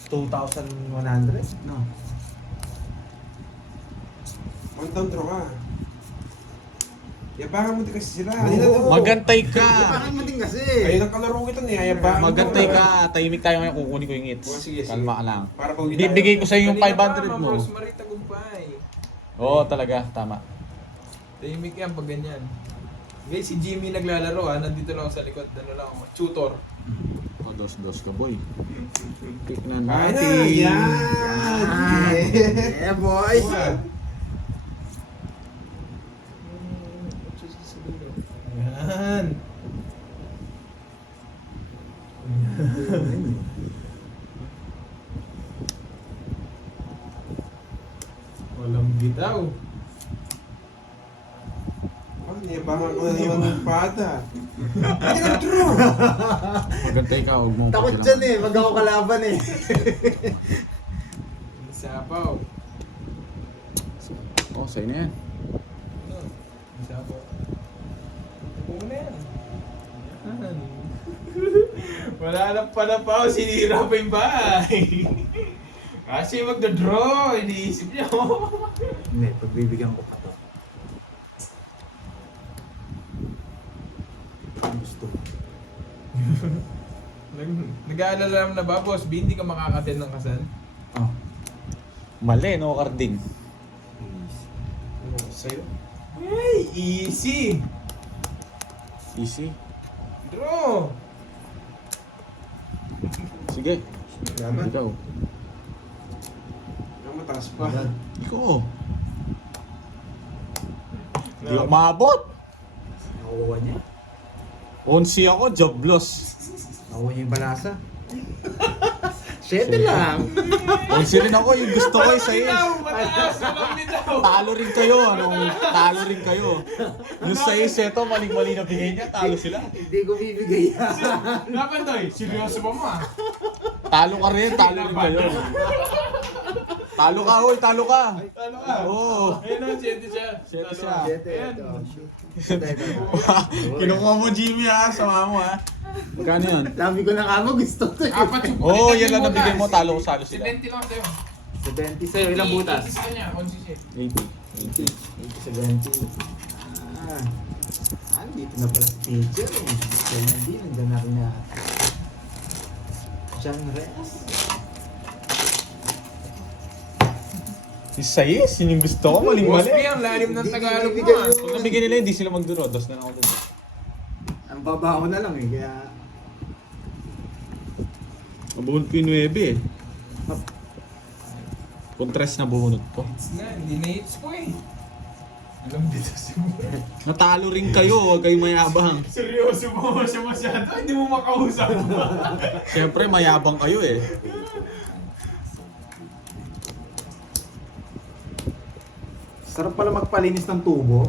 2,100? No. One down draw ka. Yabangan mo din kasi sila. Oo. Hindi na to. Magantay ka! Bakit mo din kasi? Ayun ang kalaro kita niya. Yabangan mo. Magantay ka! Tahimik tayo ngayon, kukunin ko yung hits. Oh, sige, sige. Kalma ka lang. Para pag tayo. Bibigay ko sa iyo yung Kanina pa, 500 Ma'am mo. Rosemary Tagumpay. Oo, talaga. Tama. Tahimik yan pag ganyan. Guys, si Jimmy naglalaro ha. Nandito lang ako sa likod. Ano lang ako. Tutor. O, dos-dos ka, boy. Tignan Kaya na. natin. Yan. Yeah, boy! Yan. Walang bitaw. Oh, yabangan ko na naman ng pada. Hindi ka draw. Magantay ka, huwag mong Takot dyan eh. Wag ako kalaban eh. Isapaw. Oh, sa'yo na yan. Ano? Isapaw. Huwag mo na yan. Yan. Wala na pala pa. Sinira pa yung bahay. Kasi magda-draw. Iniisip niyo. Hindi, pagbibigyan ko pa to. Ang gusto mo. Nag-aalala na ba, boss? B, hindi ka makakatin ng kasal? Oh. Mali, no, Carding. Sa'yo. Ay, easy. Easy. Draw. Sige. Laban. Ikaw. Ang mataas pa. Ikaw. Hindi ako maabot. Nakuha niya. 11 ako, job loss. Nakuha niya yung balasa. 7 lang. 11 rin ako, yung gusto ko isa Bitaw, mataas. Walang bitaw. Talo rin kayo, talo rin kayo. Yung sa eto, maling-mali na bigay niya, talo sila. Hindi ko bibigay yan. Lapandoy, seryoso ba mo ah? Talo ka rin, talo rin kayo. Talo ka, hoy, talo ka. Ano ka? Oo. Ayun na, 7 siya. Siyete Talo. siya. 7. Ayan. Kinukuha mo Jimmy ha, sama mo ha. Magkano yun? Sabi ko na nga mo, gusto to eh. Apat yung Oo, butas. yan lang nabigay mo, talo salo Si sila. 20 lang sa'yo. 70 sa'yo, ilang butas? 80 sa kanya, 11 siya. 80. 70. Dito na pala si teacher eh. Kaya hindi, nandiyan na rin na. John Reyes. Si Sayes, yun yung gusto ko, Boss B, maling-mali. ang lalim ng Tagalog mo Hindi ah. ko Pag nabigyan nila, hindi sila magduro. Dos na lang ako dun. Ang baba ko na lang eh, kaya... Mabunod ko yung 9 eh. Contrast na bubunod ko. Hits na, hindi na hits po eh. Alam dito siguro. Natalo rin kayo, huwag kayong mayabang. Seryoso mo siya masyado, hindi mo makausap. Siyempre, mayabang kayo eh. Sarap pala magpalinis ng tubo.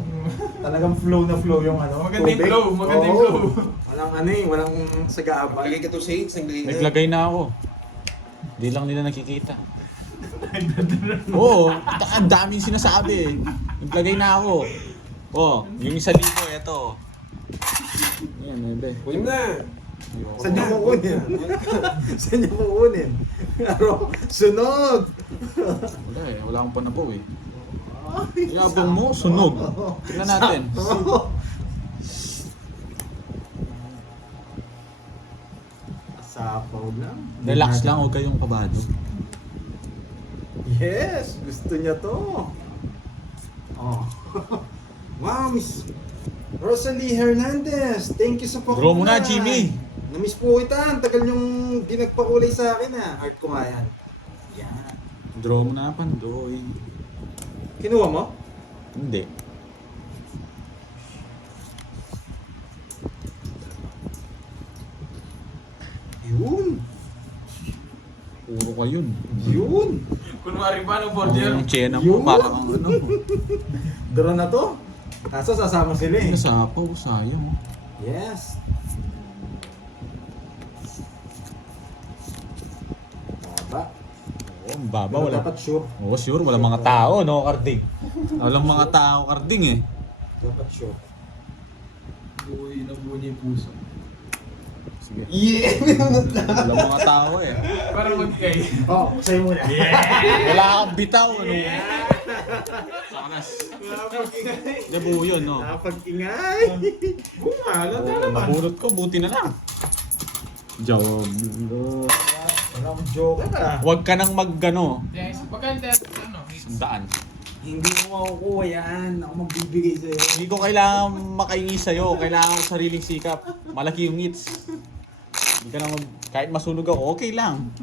Talagang flow na flow yung ano. Maganda yung tubig. flow, maganda yung Oo. flow. Walang ano eh, walang sagabal. Lagay ka to sa hits, Naglagay na ako. Di lang nila nakikita. Oo, ang daming sinasabi. Naglagay na ako. Oh, yung 1,000, eto. Ayan, ebe. Kunin mo na. Saan niyo kukunin? Saan niyo kukunin? Pero, sunog! Wala eh, wala akong panabaw eh. Yabang mo, sunog. Tingnan natin. Sapaw lang. Relax lang, huwag kayong kabado. Yes! Gusto niya to. Oh. Wow, Miss Rosalie Hernandez. Thank you sa pakulay. Draw mo na, Jimmy. Namiss po kita. Ang tagal yung di nagpakulay sa akin ah. Art ko nga yan. Yan. Draw mo na, Pandoy. Kinuha mo? Hindi. Yun. Puro ka yun. Yun. Kunwari ba ng border? Yung tsena mo, Yun. parang ano. Draw na to. Kaso sasama sila eh. Nasapaw, sayang. Oh. Yes. Baba. Oo, ang baba, Pero wala. dapat sure. Oo, sure, walang mga tao, no, Karding? Walang mga tao, Karding eh. Dapat sure. Buhay na buhay niya yung puso. Sige. Yeah! Minunod lang. Walang mga tao eh. Para magkay. Oh, sa'yo muna. Wala kang bitaw, ano? Sakas. Debu yun, no? Nakapag-ingay. Bumala Oo, na naman. napulot ko, buti na lang. Job. Walang joke ah. Huwag ka nang mag-ano, Yes, pagkanta, ano, hits. daan. Hindi mo makukuha yan. Ako magbibigay sa'yo. Hindi ko kailangan makaingi sa'yo, kailangan ko sariling sikap. Malaki yung hits. Hindi ka na kahit masunog ako, okay lang.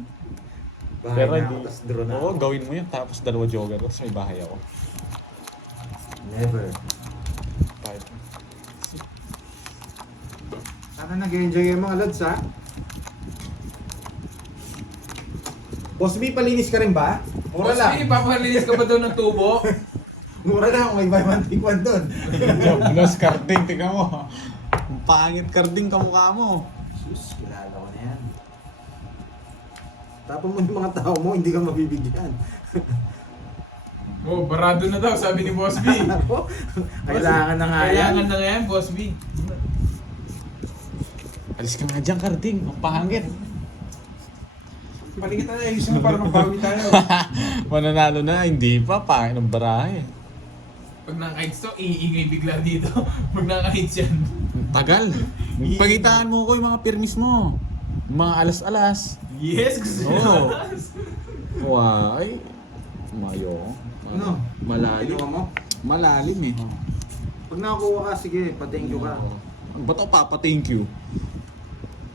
Bahay Pero na hindi. ako, tas draw na Oo, ako. gawin mo yun. Tapos 2 jogger, tapos may bahay ako. Never. Kahit- Sana nag-enjoy yung mga lads ha? Boss B, palinis ka rin ba? Mura Boss lang. B, papalinis ka ba doon ng tubo? Mura lang, may buy one take one doon. Joblos, Karding, tingnan mo. Ang pangit, Karding, kamukha mo. Sus, kilala ko na yan. Tapos mo yung mga tao mo, hindi ka mabibigyan. Oh, barado na daw, sabi ni Boss B. Ako, kailangan na nga yan. Kailangan na nga yan, Boss B. Alis ka nga dyan, Karding. Ang pangit. Paligid na ayusin mo para mabawi tayo. Mananalo na, hindi pa. Pangit ng barahe. Pag naka-hits to, iingay bigla dito. Pag naka-hits yan. Ang tagal. Pagitaan mo ko yung mga permis mo. Yung mga alas-alas. Yes, gusto Oo. ko. Why? Mayo. Ano? Malalim. Kinuha mo? Malalim eh. Pag nakakuha ka, sige, pa-thank you ka. Ba't ako papa-thank you?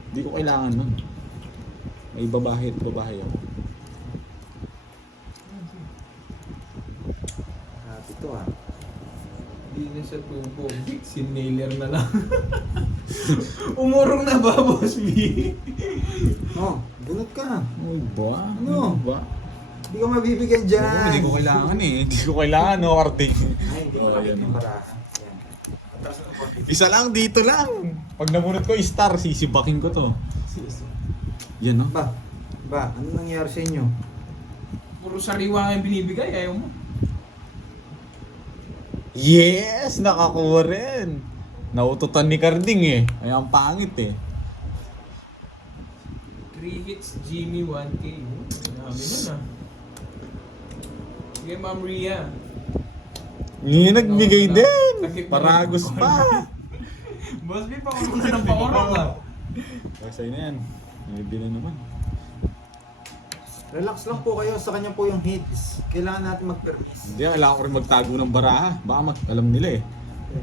Hindi ko kailangan nun. May babae at babae ako. Happy to ah. Hindi na siya tubo. Sinailer na lang. Umurong na ba, Boss B? Oh, bunot ka. Uy ba? Ano? ba? Hindi ka mabibigyan dyan. Oo, hindi ko kailangan eh. Hindi ko kailangan, no, Karding. Ay, hindi mo Oh, nakita yan. yung baraha. Yan. Isa lang, dito lang. Pag nabunot ko, star, sisibakin ko to. Yan, no? Ba, ano nangyari sa inyo? Puro sariwa nga yung binibigay, ayaw mo. Yes! Nakakuha rin. Naututan ni Karding eh. Ay, ang pangit eh. 3 hits, Jimmy, 1K. Sabi nun ah. Sige, Ma'am Ria. Yung nagbigay din. Takip na Paragos rin. pa. Boss B, pakurong ka ng pakurong ah. Kasi na yan. Maybe na naman. Relax lang po kayo, sa kanya po yung hits. Kailangan natin mag-permis. Hindi, kailangan ko rin magtago ng baraha. Baka alam nila eh.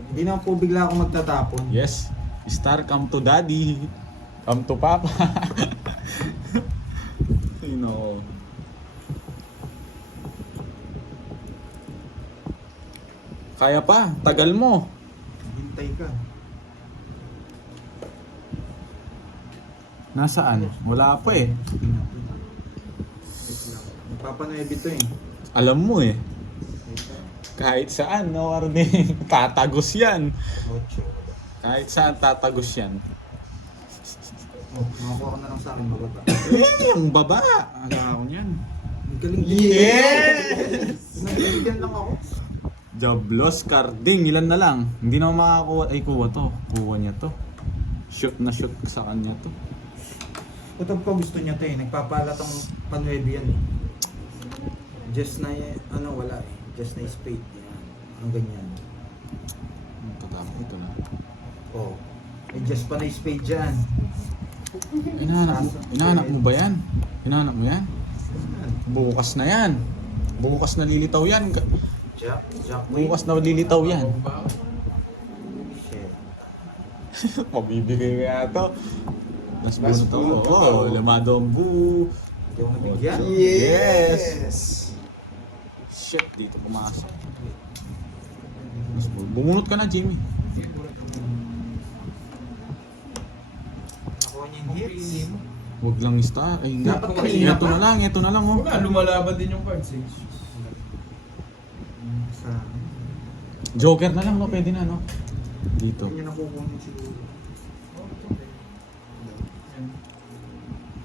Hindi naman po bigla ako magtatapon. Yes. Star, come to daddy. Come to papa. You know. Kaya pa, tagal mo. Hintay ka. Nasaan? Wala pa eh. Napapanuebi to eh. Alam mo eh. Kahit saan, no, Arnie? Tatagos yan. 8. Kahit saan, tatagos yan. Oh, makakuha ka na lang sa akin mababa. Ang baba! Ala ko niyan. Ang galing. Yes! Nabibigyan lang ako. Jablos, carding, ilan na lang. Hindi na makakuha. Ay, kuha to. Kuha niya to. Shoot na shoot sa kanya to. Ito pa gusto niya to eh. Nagpapalatang panuebi yan eh. Just na ano wala eh. Just na spade. Yan. Ang ganyan. Tatapos ito na. Oh. May just pa na spade dyan. Inahanap mo ba yan? Hinahanap mo yan? Bukas na yan. Bukas na lilitaw yan. Jack queen. Bukas na lilitaw yan. Shit. Mabibigay kaya to. Nas Last bunot to. bunot to. Oh, lamado ang bu. Hindi ako nabigyan. Yes! Shit, dito pumasok. Bumunot ka na, Jimmy. Nakuha niya yung hits. Huwag lang star. Ay, hindi. Dapat kanina Ito pa. na lang, ito na lang. Oh. Wala, lumalaban din yung cards eh. Sa Joker na lang, no? Pwede na, no? Dito. kanya nakukunin siguro. Yan.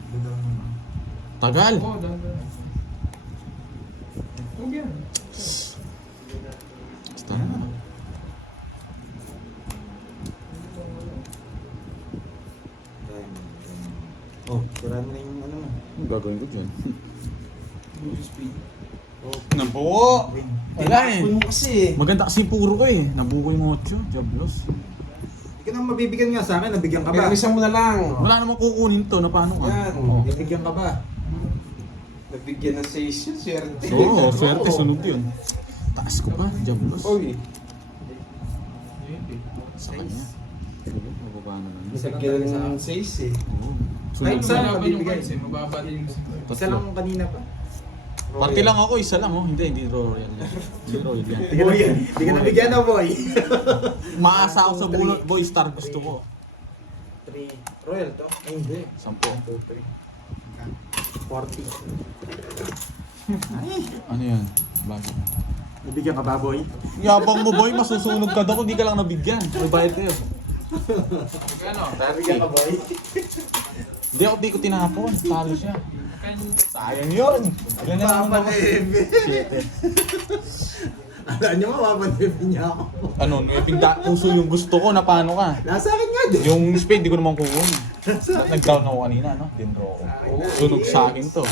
Ganda naman. Tagal. Oo, dahan-dahan. Huwag yan. Star na. Oh, sirahan mo na yung ano mo. Ano gagawin ko dyan? Buso speed. Oh, Nabuo! win. Wala eh. Tinakbo mo kasi. Maganda kasi puro ko eh. Nabuko yung 8. Jablos. Hindi ka naman mabibigyan nga sa akin. Nabigyan ka ba? Pero isa mo na lang. Wala namang kukunin to. Na paano ka? Yan. Oh, nabigyan ka ba? Nabigyan ng 6 yun, swerte. Oo, swerte. Sunod yun. Taas ko pa. Jablos. Oy, Sa kanya. Sunod, mababa na lang. nabigyan ng 6 eh. Oo. Ay, Sunod. Isa lang lumalaban yung mabibigay. cards eh. Mababa din yung Isa lang kanina pa. Party lang ako. Isa lang oh. Hindi royal yan. Hindi royal yan. Hindi ka nabigyan na boy. Maasa ako sa bunot. Boy, star gusto ko. 3. Royal to? Ay hindi. 10. 2, 3. 40. Ano yan? Bakit? Nabigyan ka ba boy? Yabang mo boy, masusunog ka daw kung di ka lang nabigyan. May bayad kayo. Ano? Nabigyan ka boy? Hindi ako, di ko tinapon. Talo siya. Sayang yun. Ganyan lang ako. Alam niyo mapapanibin niya ako. Ano, nuweping puso yung gusto ko na paano ka. Nasa akin nga din. Yung spade, di ko naman kukunin. Nag-down ako kanina, no? Dinro ako. Sunog sa akin to.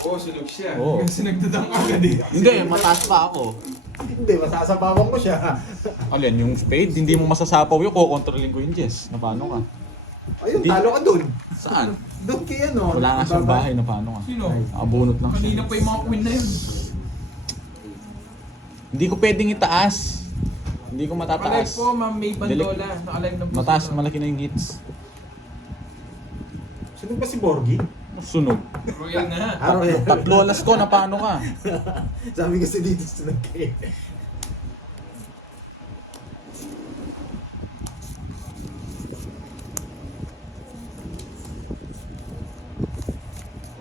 Oo, sunog siya. Oo. Kasi nagdadang agad eh. Hindi, mataas pa ako. Hindi, masasabawan ko siya. Alin, yung spade, hindi mo masasapaw yun, kukontrolin ko yung Jess. Na paano ka? Ayun, Di- talo ka dun. Saan? Doon kay ano. Wala nga siyang bahay na paano ka. Sino? Abunot lang siya. Kanina pa yung mga queen na yun. Hindi ko pwedeng itaas. Hindi ko Nakalive matataas. po, Ma'am May Bandola. Nakalive ng Mataas, malaki na yung hits. Sino ba si Borgie? Sunog. Royal na. Araw yan. Tatlo alas ko, na paano ka? Sabi kasi dito sa nagkay.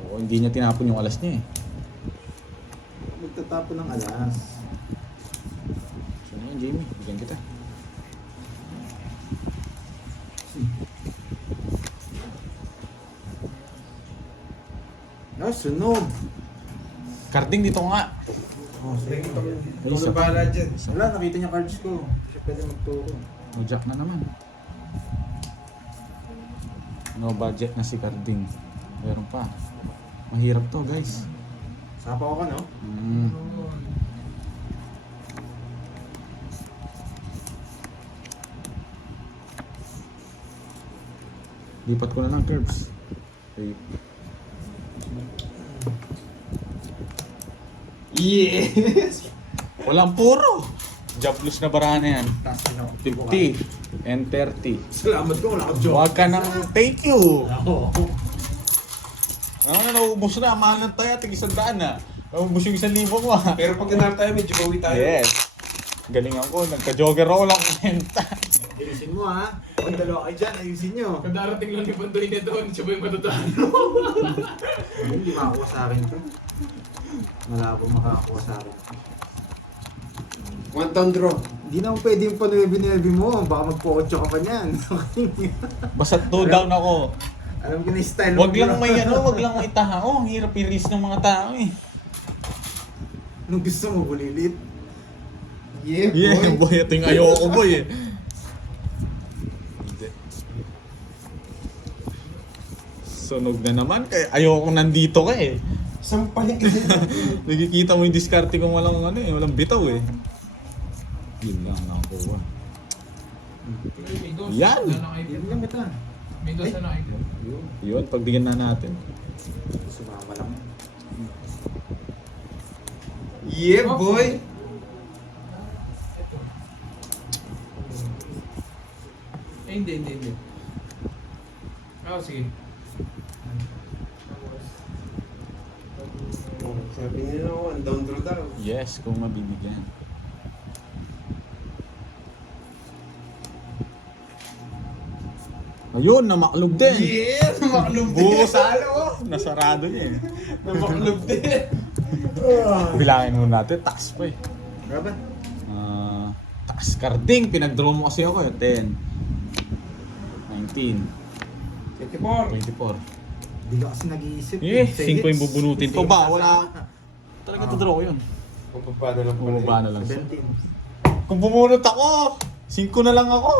Oo, hindi niya tinapon yung alas niya eh. Magtatapo ng alas. So na yun, Jamie. Bigyan kita. No, sunog. Carding dito nga. Oh, sige. Ay, isa pa. Bahala dyan. Wala, nakita niya cards ko. Siya pwede magturo. No jack na naman. No budget na si Carding. Meron pa. Mahirap to, guys. Sapaw ka, no? Lipat ko na lang curves. Okay. Yes! Walang puro. Jobless na bara na yan. Taas din ako. 50 and 30. Salamat ko, wala akong joke. Huwag ka nang thank you. Oo. Ano na, naubos na. Mahal ng tayo. Tig-100 na. Naubos yung 1,000 ko ah. Pero pag ganap tayo, medyo bawi tayo. Yes. Galingan ko. Nagka-jogger ako lang kumenta. Ayusin mo, ha? Kung dalawa kayo dyan, ayusin nyo. Kadarating lang ni Bandoy na doon, siya ba yung matutalo? Hindi makakuha sa akin to. Malabo makakuha sa akin. One down draw. Hindi naman pwede yung panuebi-nuebi mo. Baka magpo-8 ka pa niyan. Basta 2 down ako. Alam ko na yung style Wag lang may wag lang may tao. Ang hirap i-release ng mga tao eh. Anong gusto mo, bulilit? Yeah, Yeah, boy. boy, ito yung ayoko boy eh. Hindi. Sunog na naman, kaya ayoko nandito ka eh. Sampalin kasi. Nakikita mo yung diskarte kung walang ano eh, walang bitaw eh. Yun lang nakakuha. Yan! Yan lang ito. May dosa na ito. Yun, pagbigyan na natin. Sumama lang. Yeah, boy. Hindi. Oh, sige. Oh, sabi nila one down draw daw. Yes, kung mabibigyan. Ayun, namaklog din. Yeah! Namaklog din! Buo sa ano, oh. Nasarado niya eh. Namaklog din! Bilangin muna natin, tax pa eh. Grabe. Tax carding, pinag-draw mo kasi ako eh. 10, 19, 24. 24. Hindi ka kasi nag-iisip. Eh, Say 5 yung hits. bubunutin to. Say Ba, hits. wala. Talaga to draw ko yun. Kung paano lang pala. Bumaba na lang siya. 17. Kung bumunot ako, 5 na lang ako.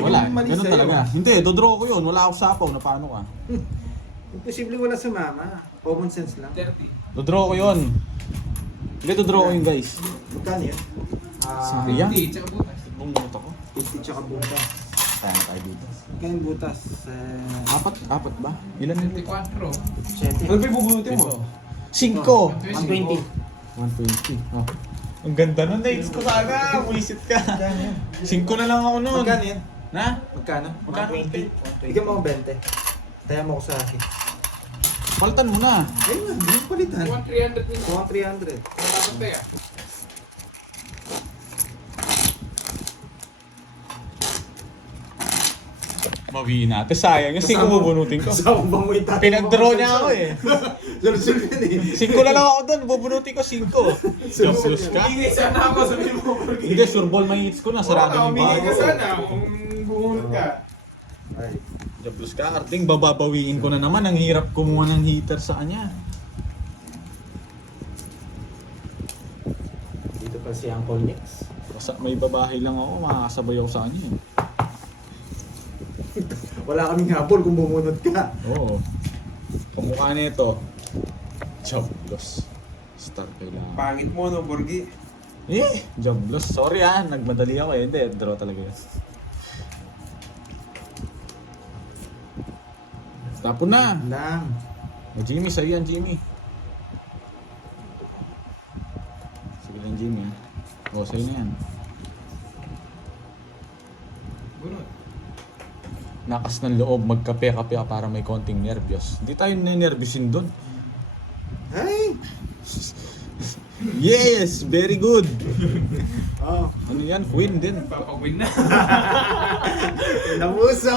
Wala, mali ganun sa'yo. talaga. Hindi, dodraw ko yun. Wala ako sapaw na paano ka. Imposible wala sumama. Common sense lang. 30. Dodraw ko yun. Hindi, dodraw ko yun guys. Magkano yun? Sayang. Hindi, tsaka butas. Bumunot ako. 50 tsaka butas. Kaya tayo dito. Magkano yung butas? Apat ba? Ilan yun? 24. 7. Ano pa yung bubunutin mo? 5! 120. 120. Oh. Ang ganda nun, Nates ko sana. Buisit ka. 5 na lang ako nun. Magkano yan? Na? Magkano? Magkano? 120. Bigyan mo ako 20. Taya mo ko sa akin. Palitan mo na. Ayun, hindi mo palitan. 1,300 minutes. Kuha 300. Nakakantay ah. Mawiin natin. Sayang yung 5 bubunutin ko. Sa bang mo itatay? Pinag-draw niya ako eh. Lusol yan eh. 5 na lang ako doon. Bubunutin ko 5. Jobless ka? Ingay sana ako, sabihin mo. Hindi, sureball may hits ko na. Sarado yung Umingay ka bago. sana kung bumunod ka. Ay, Jobless ka. Arting, bababawiin ko na naman. Ang hirap kumuha ng hitter sa kanya. dito pa si Uncle Nix. Basta may babahay lang ako. Makakasabay ako sa kanya eh. Wala kaming habol kung bumunod ka. Oo. Kamukha nito. Jobless. Star kailangan. Pangit mo, no, Borgi? Jobless. Sorry ah. Nagmadali ako eh. Hindi, draw talaga yun. Tapon na. Lang. O Jimmy, sa'yo yan Jimmy. Sige lang Jimmy ah. O, sa'yo na yan. Bunod. Nakas ng loob, magkape-kape ka para may konting nervyos. Hindi tayo ninervyusin doon. Ay! Yes! Very good! Oh, Ano yan? Queen din. Papawin na. namuso!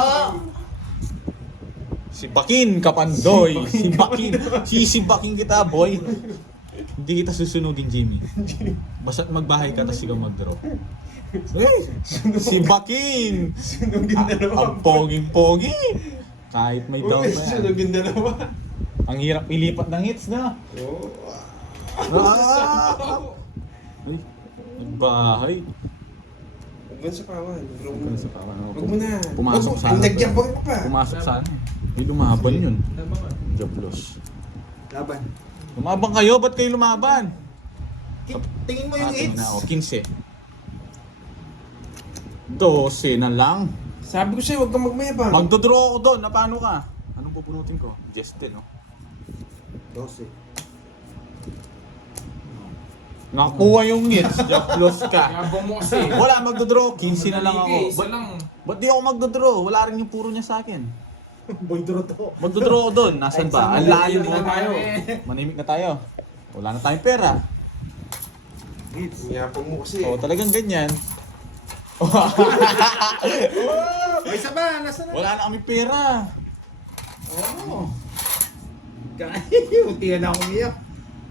Si Bakin, Kapandoy. Si Bakin. Sisibakin kita, boy. Hindi kita susunugin, Jimmy. Basta't magbahay ka, tapos ikaw mag-draw. Si Bakin! Ang poging-pogi! Kahit may down pa yan. Sunugin dalawa. Ang hirap ilipat ng hits na. Oo. Ay, nagbahay. Huwag mo sa pawan. Sa pawan, oh. Huwag mo na. Pumasok Huwag sa mo. Ang nagyan pa pa. Pumasok sa ano. Hindi lumaban yun. Labangan. Joblos. Laban. Lumaban kayo? Ba't kayo lumaban? Tingin mo yung Tingnan hits. na, 15. 12 na lang. Sabi ko sa'yo, huwag kang magmayabang. Magdodraw ako doon. Na paano ka? Anong pupunutin ko? Justin, no? 12. Nakakuha yung hits. Joblos ka. Yabang mo kasi. Wala, magdodraw. 15 na lang ako. Isa Ba't, lang. ba't di ako magdodraw? Wala rin yung puro niya sa akin. Boy, duro to. Magdodraw ako doon. Nasaan ba? Ang layo mo. na tayo. Manimik na tayo. Wala na tayong pera. Ang yapang mo kasi. Oo, talagang ganyan. Ay, isa ba? Nasa na? Wala na kami pera. Oo. Kaya, unti na ako umiyak.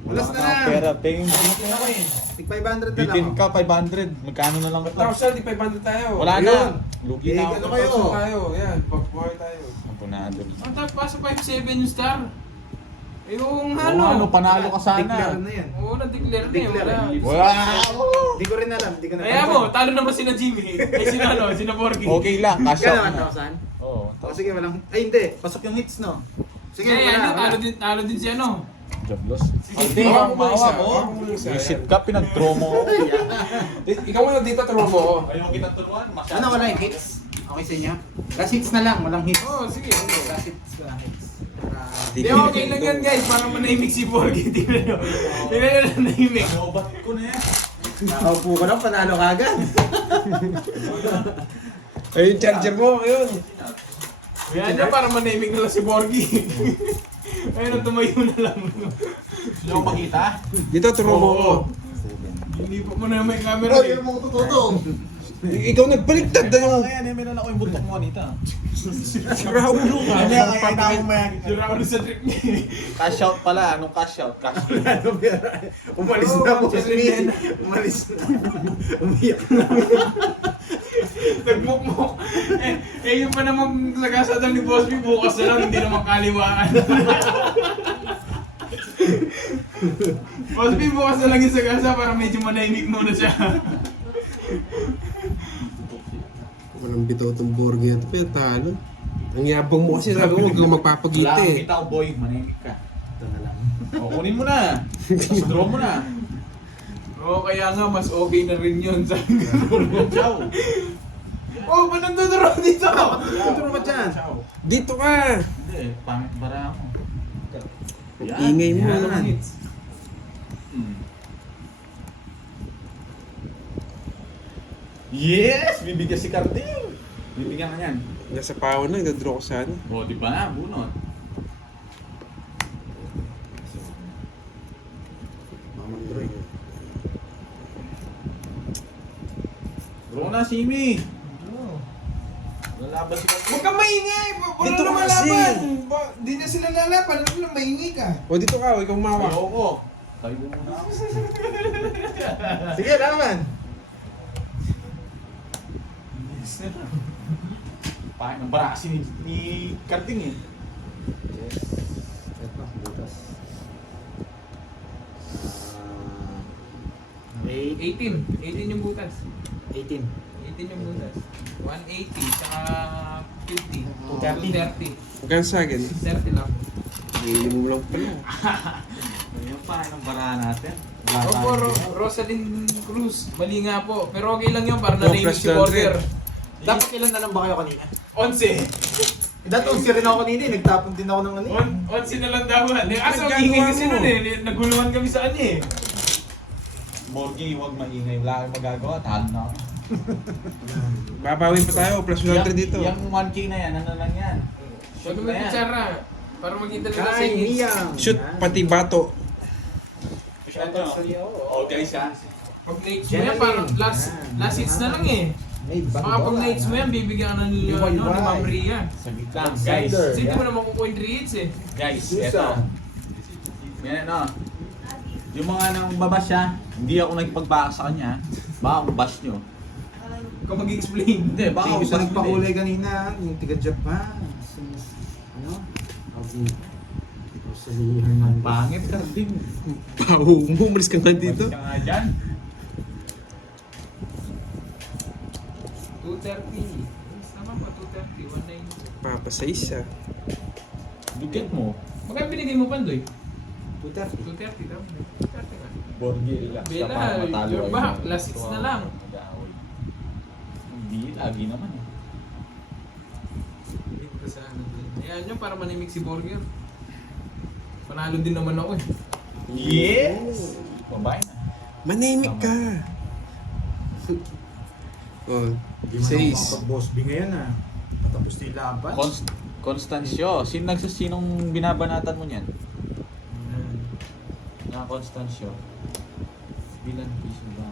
Wala Alas na na akong lang. pera. Pengin mo ako eh. Tig 500 na lang. Bitin oh. ka, 500. Magkano na lang ito? 1,000, di 500 tayo. Wala na. Ayun. Lugi Eh, na ano ako. kayo? 1,000 tayo. Yan, pagbuhay tayo. Ampunado. Ang tag pa sa 5-7 yung star. Eh, yung Ano, ano. panalo ka sana. Declare na yan. Oo, na-declare na eh. Declare Wala. Wow! Hindi ko rin alam. Hindi ko na Kaya mo, talo na ba sina Jimmy? Eh, sina ano, sina Borgie? Okay lang, cash out Kaya na. naman, 1,000? Oo. O sige, walang... Ay, hindi. Pasok yung hits, no? Sige, Eh, ano, wala. talo din si ano. Job loss. Hindi, Hawakan mo muna isa. Mawa Hawakan mo. mo muna isa. Visit ka, pinag-draw mo. Ikaw muna dito, tulungan mo ako. Ayaw kita turuan. Ano, wala yung hits? Okay sa inyo? Last hits na lang, walang hits. Oo, sige. Last hits, walang hits. Hindi, okay lang yan guys. Parang manahimik si Borgie. Tingnan nyo. Tingnan nyo na nahimik. Nobat ko na yan. Nakaupo ko lang, panalo ka agad. Ayun yung charger mo, ayun. Yan nyo, parang manahimik na lang si Borgie. Ayun, tumayo na lang. Gusto mo makita? Dito, tulungan mo ako. Hindi po mo na may camera eh. mo tututong. Ikaw nagbaligtad na yung... Kaya namin na ako yung buntok mo kanita. Sira ulo ka. Si Raul sa trip niya eh. Cash out pala. Anong cash out? Cash out. Umalis Oo, na po kasi kasi. yan. Umalis na. Umiyak na. Nagmukmuk. Yung pa namang nagasatan ni Boss B, bukas na lang, hindi naman kaliwaan. Boss B, bukas na lang yung sagasa para medyo manahimik muna siya. Walang bitaw itong burger. Pero talo. Ang yabang mo kasi sabi mo, huwag kang Wala magpapagita akong eh. bitaw, boy. Manahimik ka. Ito na lang. O, kunin mo na. Tapos draw mo na. Oo, kaya nga, mas okay na rin yun. Ciao. Oh, ba nanduduro dito? Tuturo ka dyan. Ciao. Dito ka! Hindi, pangit bara ako. Ingay mo. Yan. Ano? Yes! Bibigyan si Carding. Bibigyan ka niyan. Nasa pawan na, nagdadraw ko sana. O, di ba na? Bunot. Mamandroy. Draw na, Simi. Lalaban si Carding. Huwag kang maingay! Wala Dito naman kasi. laban! Di na sila lalaban, ano lang maingay ka? O dito ka, ikaw mawak. Ayoko. Tayo muna ako. Sige, laman. Pangit ng bara kasi ni Carding eh. Yes. Ito, butas. 18. 18 yung butas. 18. 18 yung butas. 180, saka 50. 230. 230. Huwag kang sa akin. 30 lang. Hindi mo lang pala. Ayun pa, ng bara natin. Opo, Rosalind Cruz. Mali nga po. Pero okay lang yun, para Oh, na-name plus si Borger. Dapat ilan na lang ba kayo kanina? 11. Dati 11 rin ako kanina eh. Nagtapon din ako ng ano eh. 11 na lang dapat. Kaso ang Nagagawa ingay kasi mo. nun eh. Naguluhan kami sa ano eh. Borgie, huwag maingay. Wala kang magagawa. Talo na ako. Babawin pa tayo, plus 100 dito. Yung 1K na yan, ano lang yan? Huwag Shoot may na yan. kutsara. Para makita nila sa Kay inyo. Miyang. Shoot, pati bato. Shoot na. Oh, guys ha. Pag nights mo yan, parang last hits na lang eh. Baka pag nights mo yan, bibigyan ka na ni Ma'am Ria. Saglit lang, guys. Kasi hindi mo na makukuha yung 3 hits eh. Guys, eto. Yan no. Yung mga nang babasya, hindi ako nagpagbaka sa kanya. Baka akong bash nyo. Kung mag-explain. Hindi, baka Yung akong isa bash nagpakulay kanina, yung tiga Japan. Ano? Rosalie Hernandez. Pangit ka din. Pao mo, umalis ka nga dito. Umalis ka nga dyan. 230. Tama ba? 230. 190. Papasay siya. Dikit mo. Magkano binigay mo Pandoy? 230. 230 daw. 230 ka. Borgie, relax ka Bela, para matalo you're kayo. back. Last hits na lang. Mag-aaway. Hindi, lagi naman eh. Dito sa ano din. Ayan yun, para manimik si Borger. Panalo din naman ako eh. Yes! Babae na. Manimik ka. Oh, Hindi mo na 6. makapag-boss B ngayon ah. Matapos na yung laban. Constancio, sinong binabanatan mo niyan? Na Constancio. Bilang piso ba?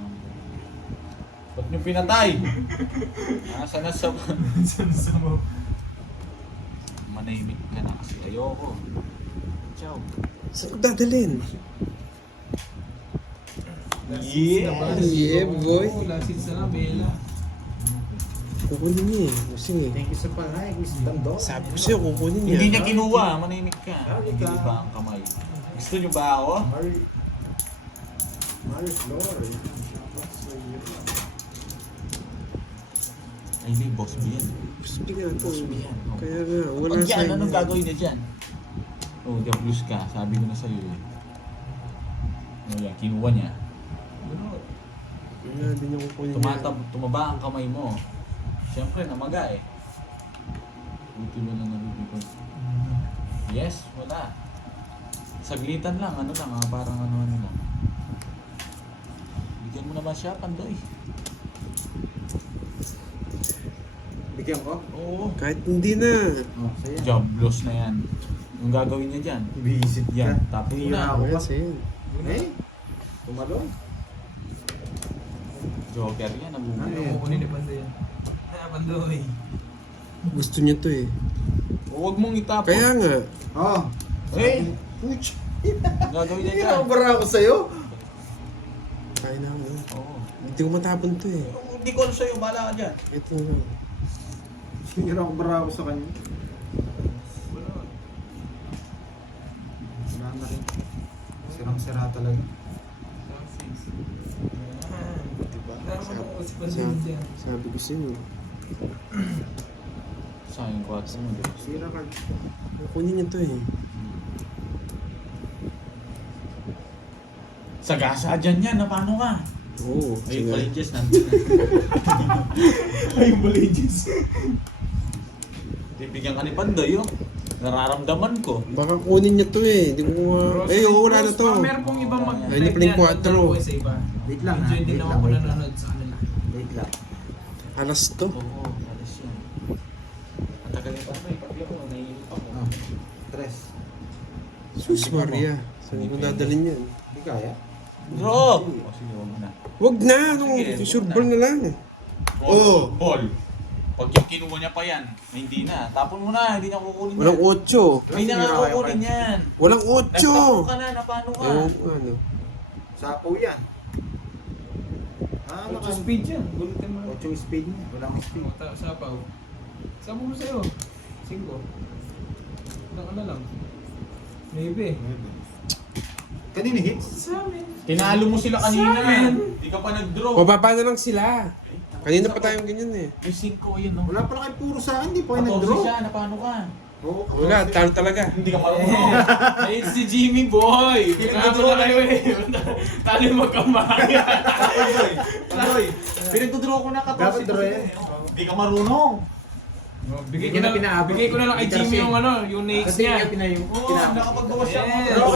Ba't niyo pinatay? Nasa na sa... Sa mo. Manahimik ka na kasi ayoko. Ciao. Saan ko dadalhin? Yes! Yeah, boy. Oo, last seats na lang, Bella. Kukunin niya eh. Busing eh. Thank you sa palay, Miss Dando. Sabi ko sa'yo, kukunin niya. Hindi niya kinuha, manimik ka. Sabi Hindi ka. ba ang kamay? Gusto niyo ba ako? Marius Lord. Ay, hindi, boss B yan. Gusto niya to. Boss B yan. Oh. Kaya nga, wala Pag sa yan, anong gagawin niya dyan? Oh, blues ka. Sabi ko na sa'yo eh. Oh, yan, kinuha niya. Wala din yung kukunin niya. Tumaba ang kamay mo. Siyempre, namaga eh. Buti mo na nalulipad. Yes, wala. Saglitan lang, ano lang, parang ano lang. Bigyan mo naman siya, Pandoy. Bigyan ko? Oo. Kahit hindi na. Oh, sa'yo. Job loss na yan. Yung gagawin niya dyan. Visit Yan, ka. tapos Hira na. ako Ayan, pa. sa'yo. Eh? Tumalon? Joker yan, Ano nagugulo. yan? Kukunin ni Pandoy yan. Pandoy. Gusto niya to eh. Huwag mong itapon. Kaya nga. Oh. Hey! Puch! Ang gagawin niya dyan. Hinabara ako sa'yo. Kaya na ako. Oo. Hindi ko matapon to eh. Hindi ko alam sa'yo, bahala ka dyan. Ito lang. Hinabara ako sa kanya. Wala na rin. Sirang-sira talaga. Diba? Sabi. Sabi ko sa'yo. Sayang ko at sa mga dito. Sira ka. Kukunin niya to eh. Sagasa dyan yan, na paano ka? Oo. Ay, sige. Balinjes nandun na. Ay, Balinjes. Bibigyan ka ni Pandoy, oh. Nararamdaman ko. Baka kunin niya to eh. Di ko eh, oo, wala na to. Meron pong ibang mag- Ay, napaling 4. Sa iba. Wait lang ha. Medyo hindi Wait na lang, ako wait lang. nanonood sa kanila. Wait lang. Alas to. Oo, alas yan. Ang tagal yung Pandoy, pati ako, naiinip ako. Ah. Tres. Sus Maria. Saan mo dadalhin yan? Hindi kaya? Drop! O, sige, huwag na. Wag na! Anong Sige, sure wag na. ball na lang. Oh, ball. Pag yung kinuha niya pa yan, hindi na. Tapon mo na, hindi niya kukunin Walang yan. 8. Hindi na nga kukunin yan. Walang Nagtapon 8! ka na, na paano ka? Ewan ko ano. Sapo yan. Ah, Ocho speed yan. Gulutin mo. 8 speed niya. Walang speed. Sapaw. Sapaw mo sa'yo. 5. Ilang ka na lang. Maybe. Kanina hits? Sa amin. Tinalo mo sila kanina. Sa amin. Hindi ka pa nag-draw. Pababa na lang sila. Kanina pa tayong ganyan eh. Yung 5 yun, no? Wala pala kayo puro sa akin. Di pa kayo 14 nag-draw. siya, na paano ka? Oo, Wala, talo talaga. Hindi ka marunong. Ay, si Jimmy boy. Pinagtudraw na kayo eh. Talo mo kamay. Pandoy, pinagtudraw ko na 14. Dapat draw yan. Hindi ka marunong. Bigay Hindi ko na na pinaabot. bigay ko na lang kay Hindi Jimmy kasi- yung ano, yung next Kasi niya. nga pinayo. Oo, nakapagbaba siya. Yes. Draw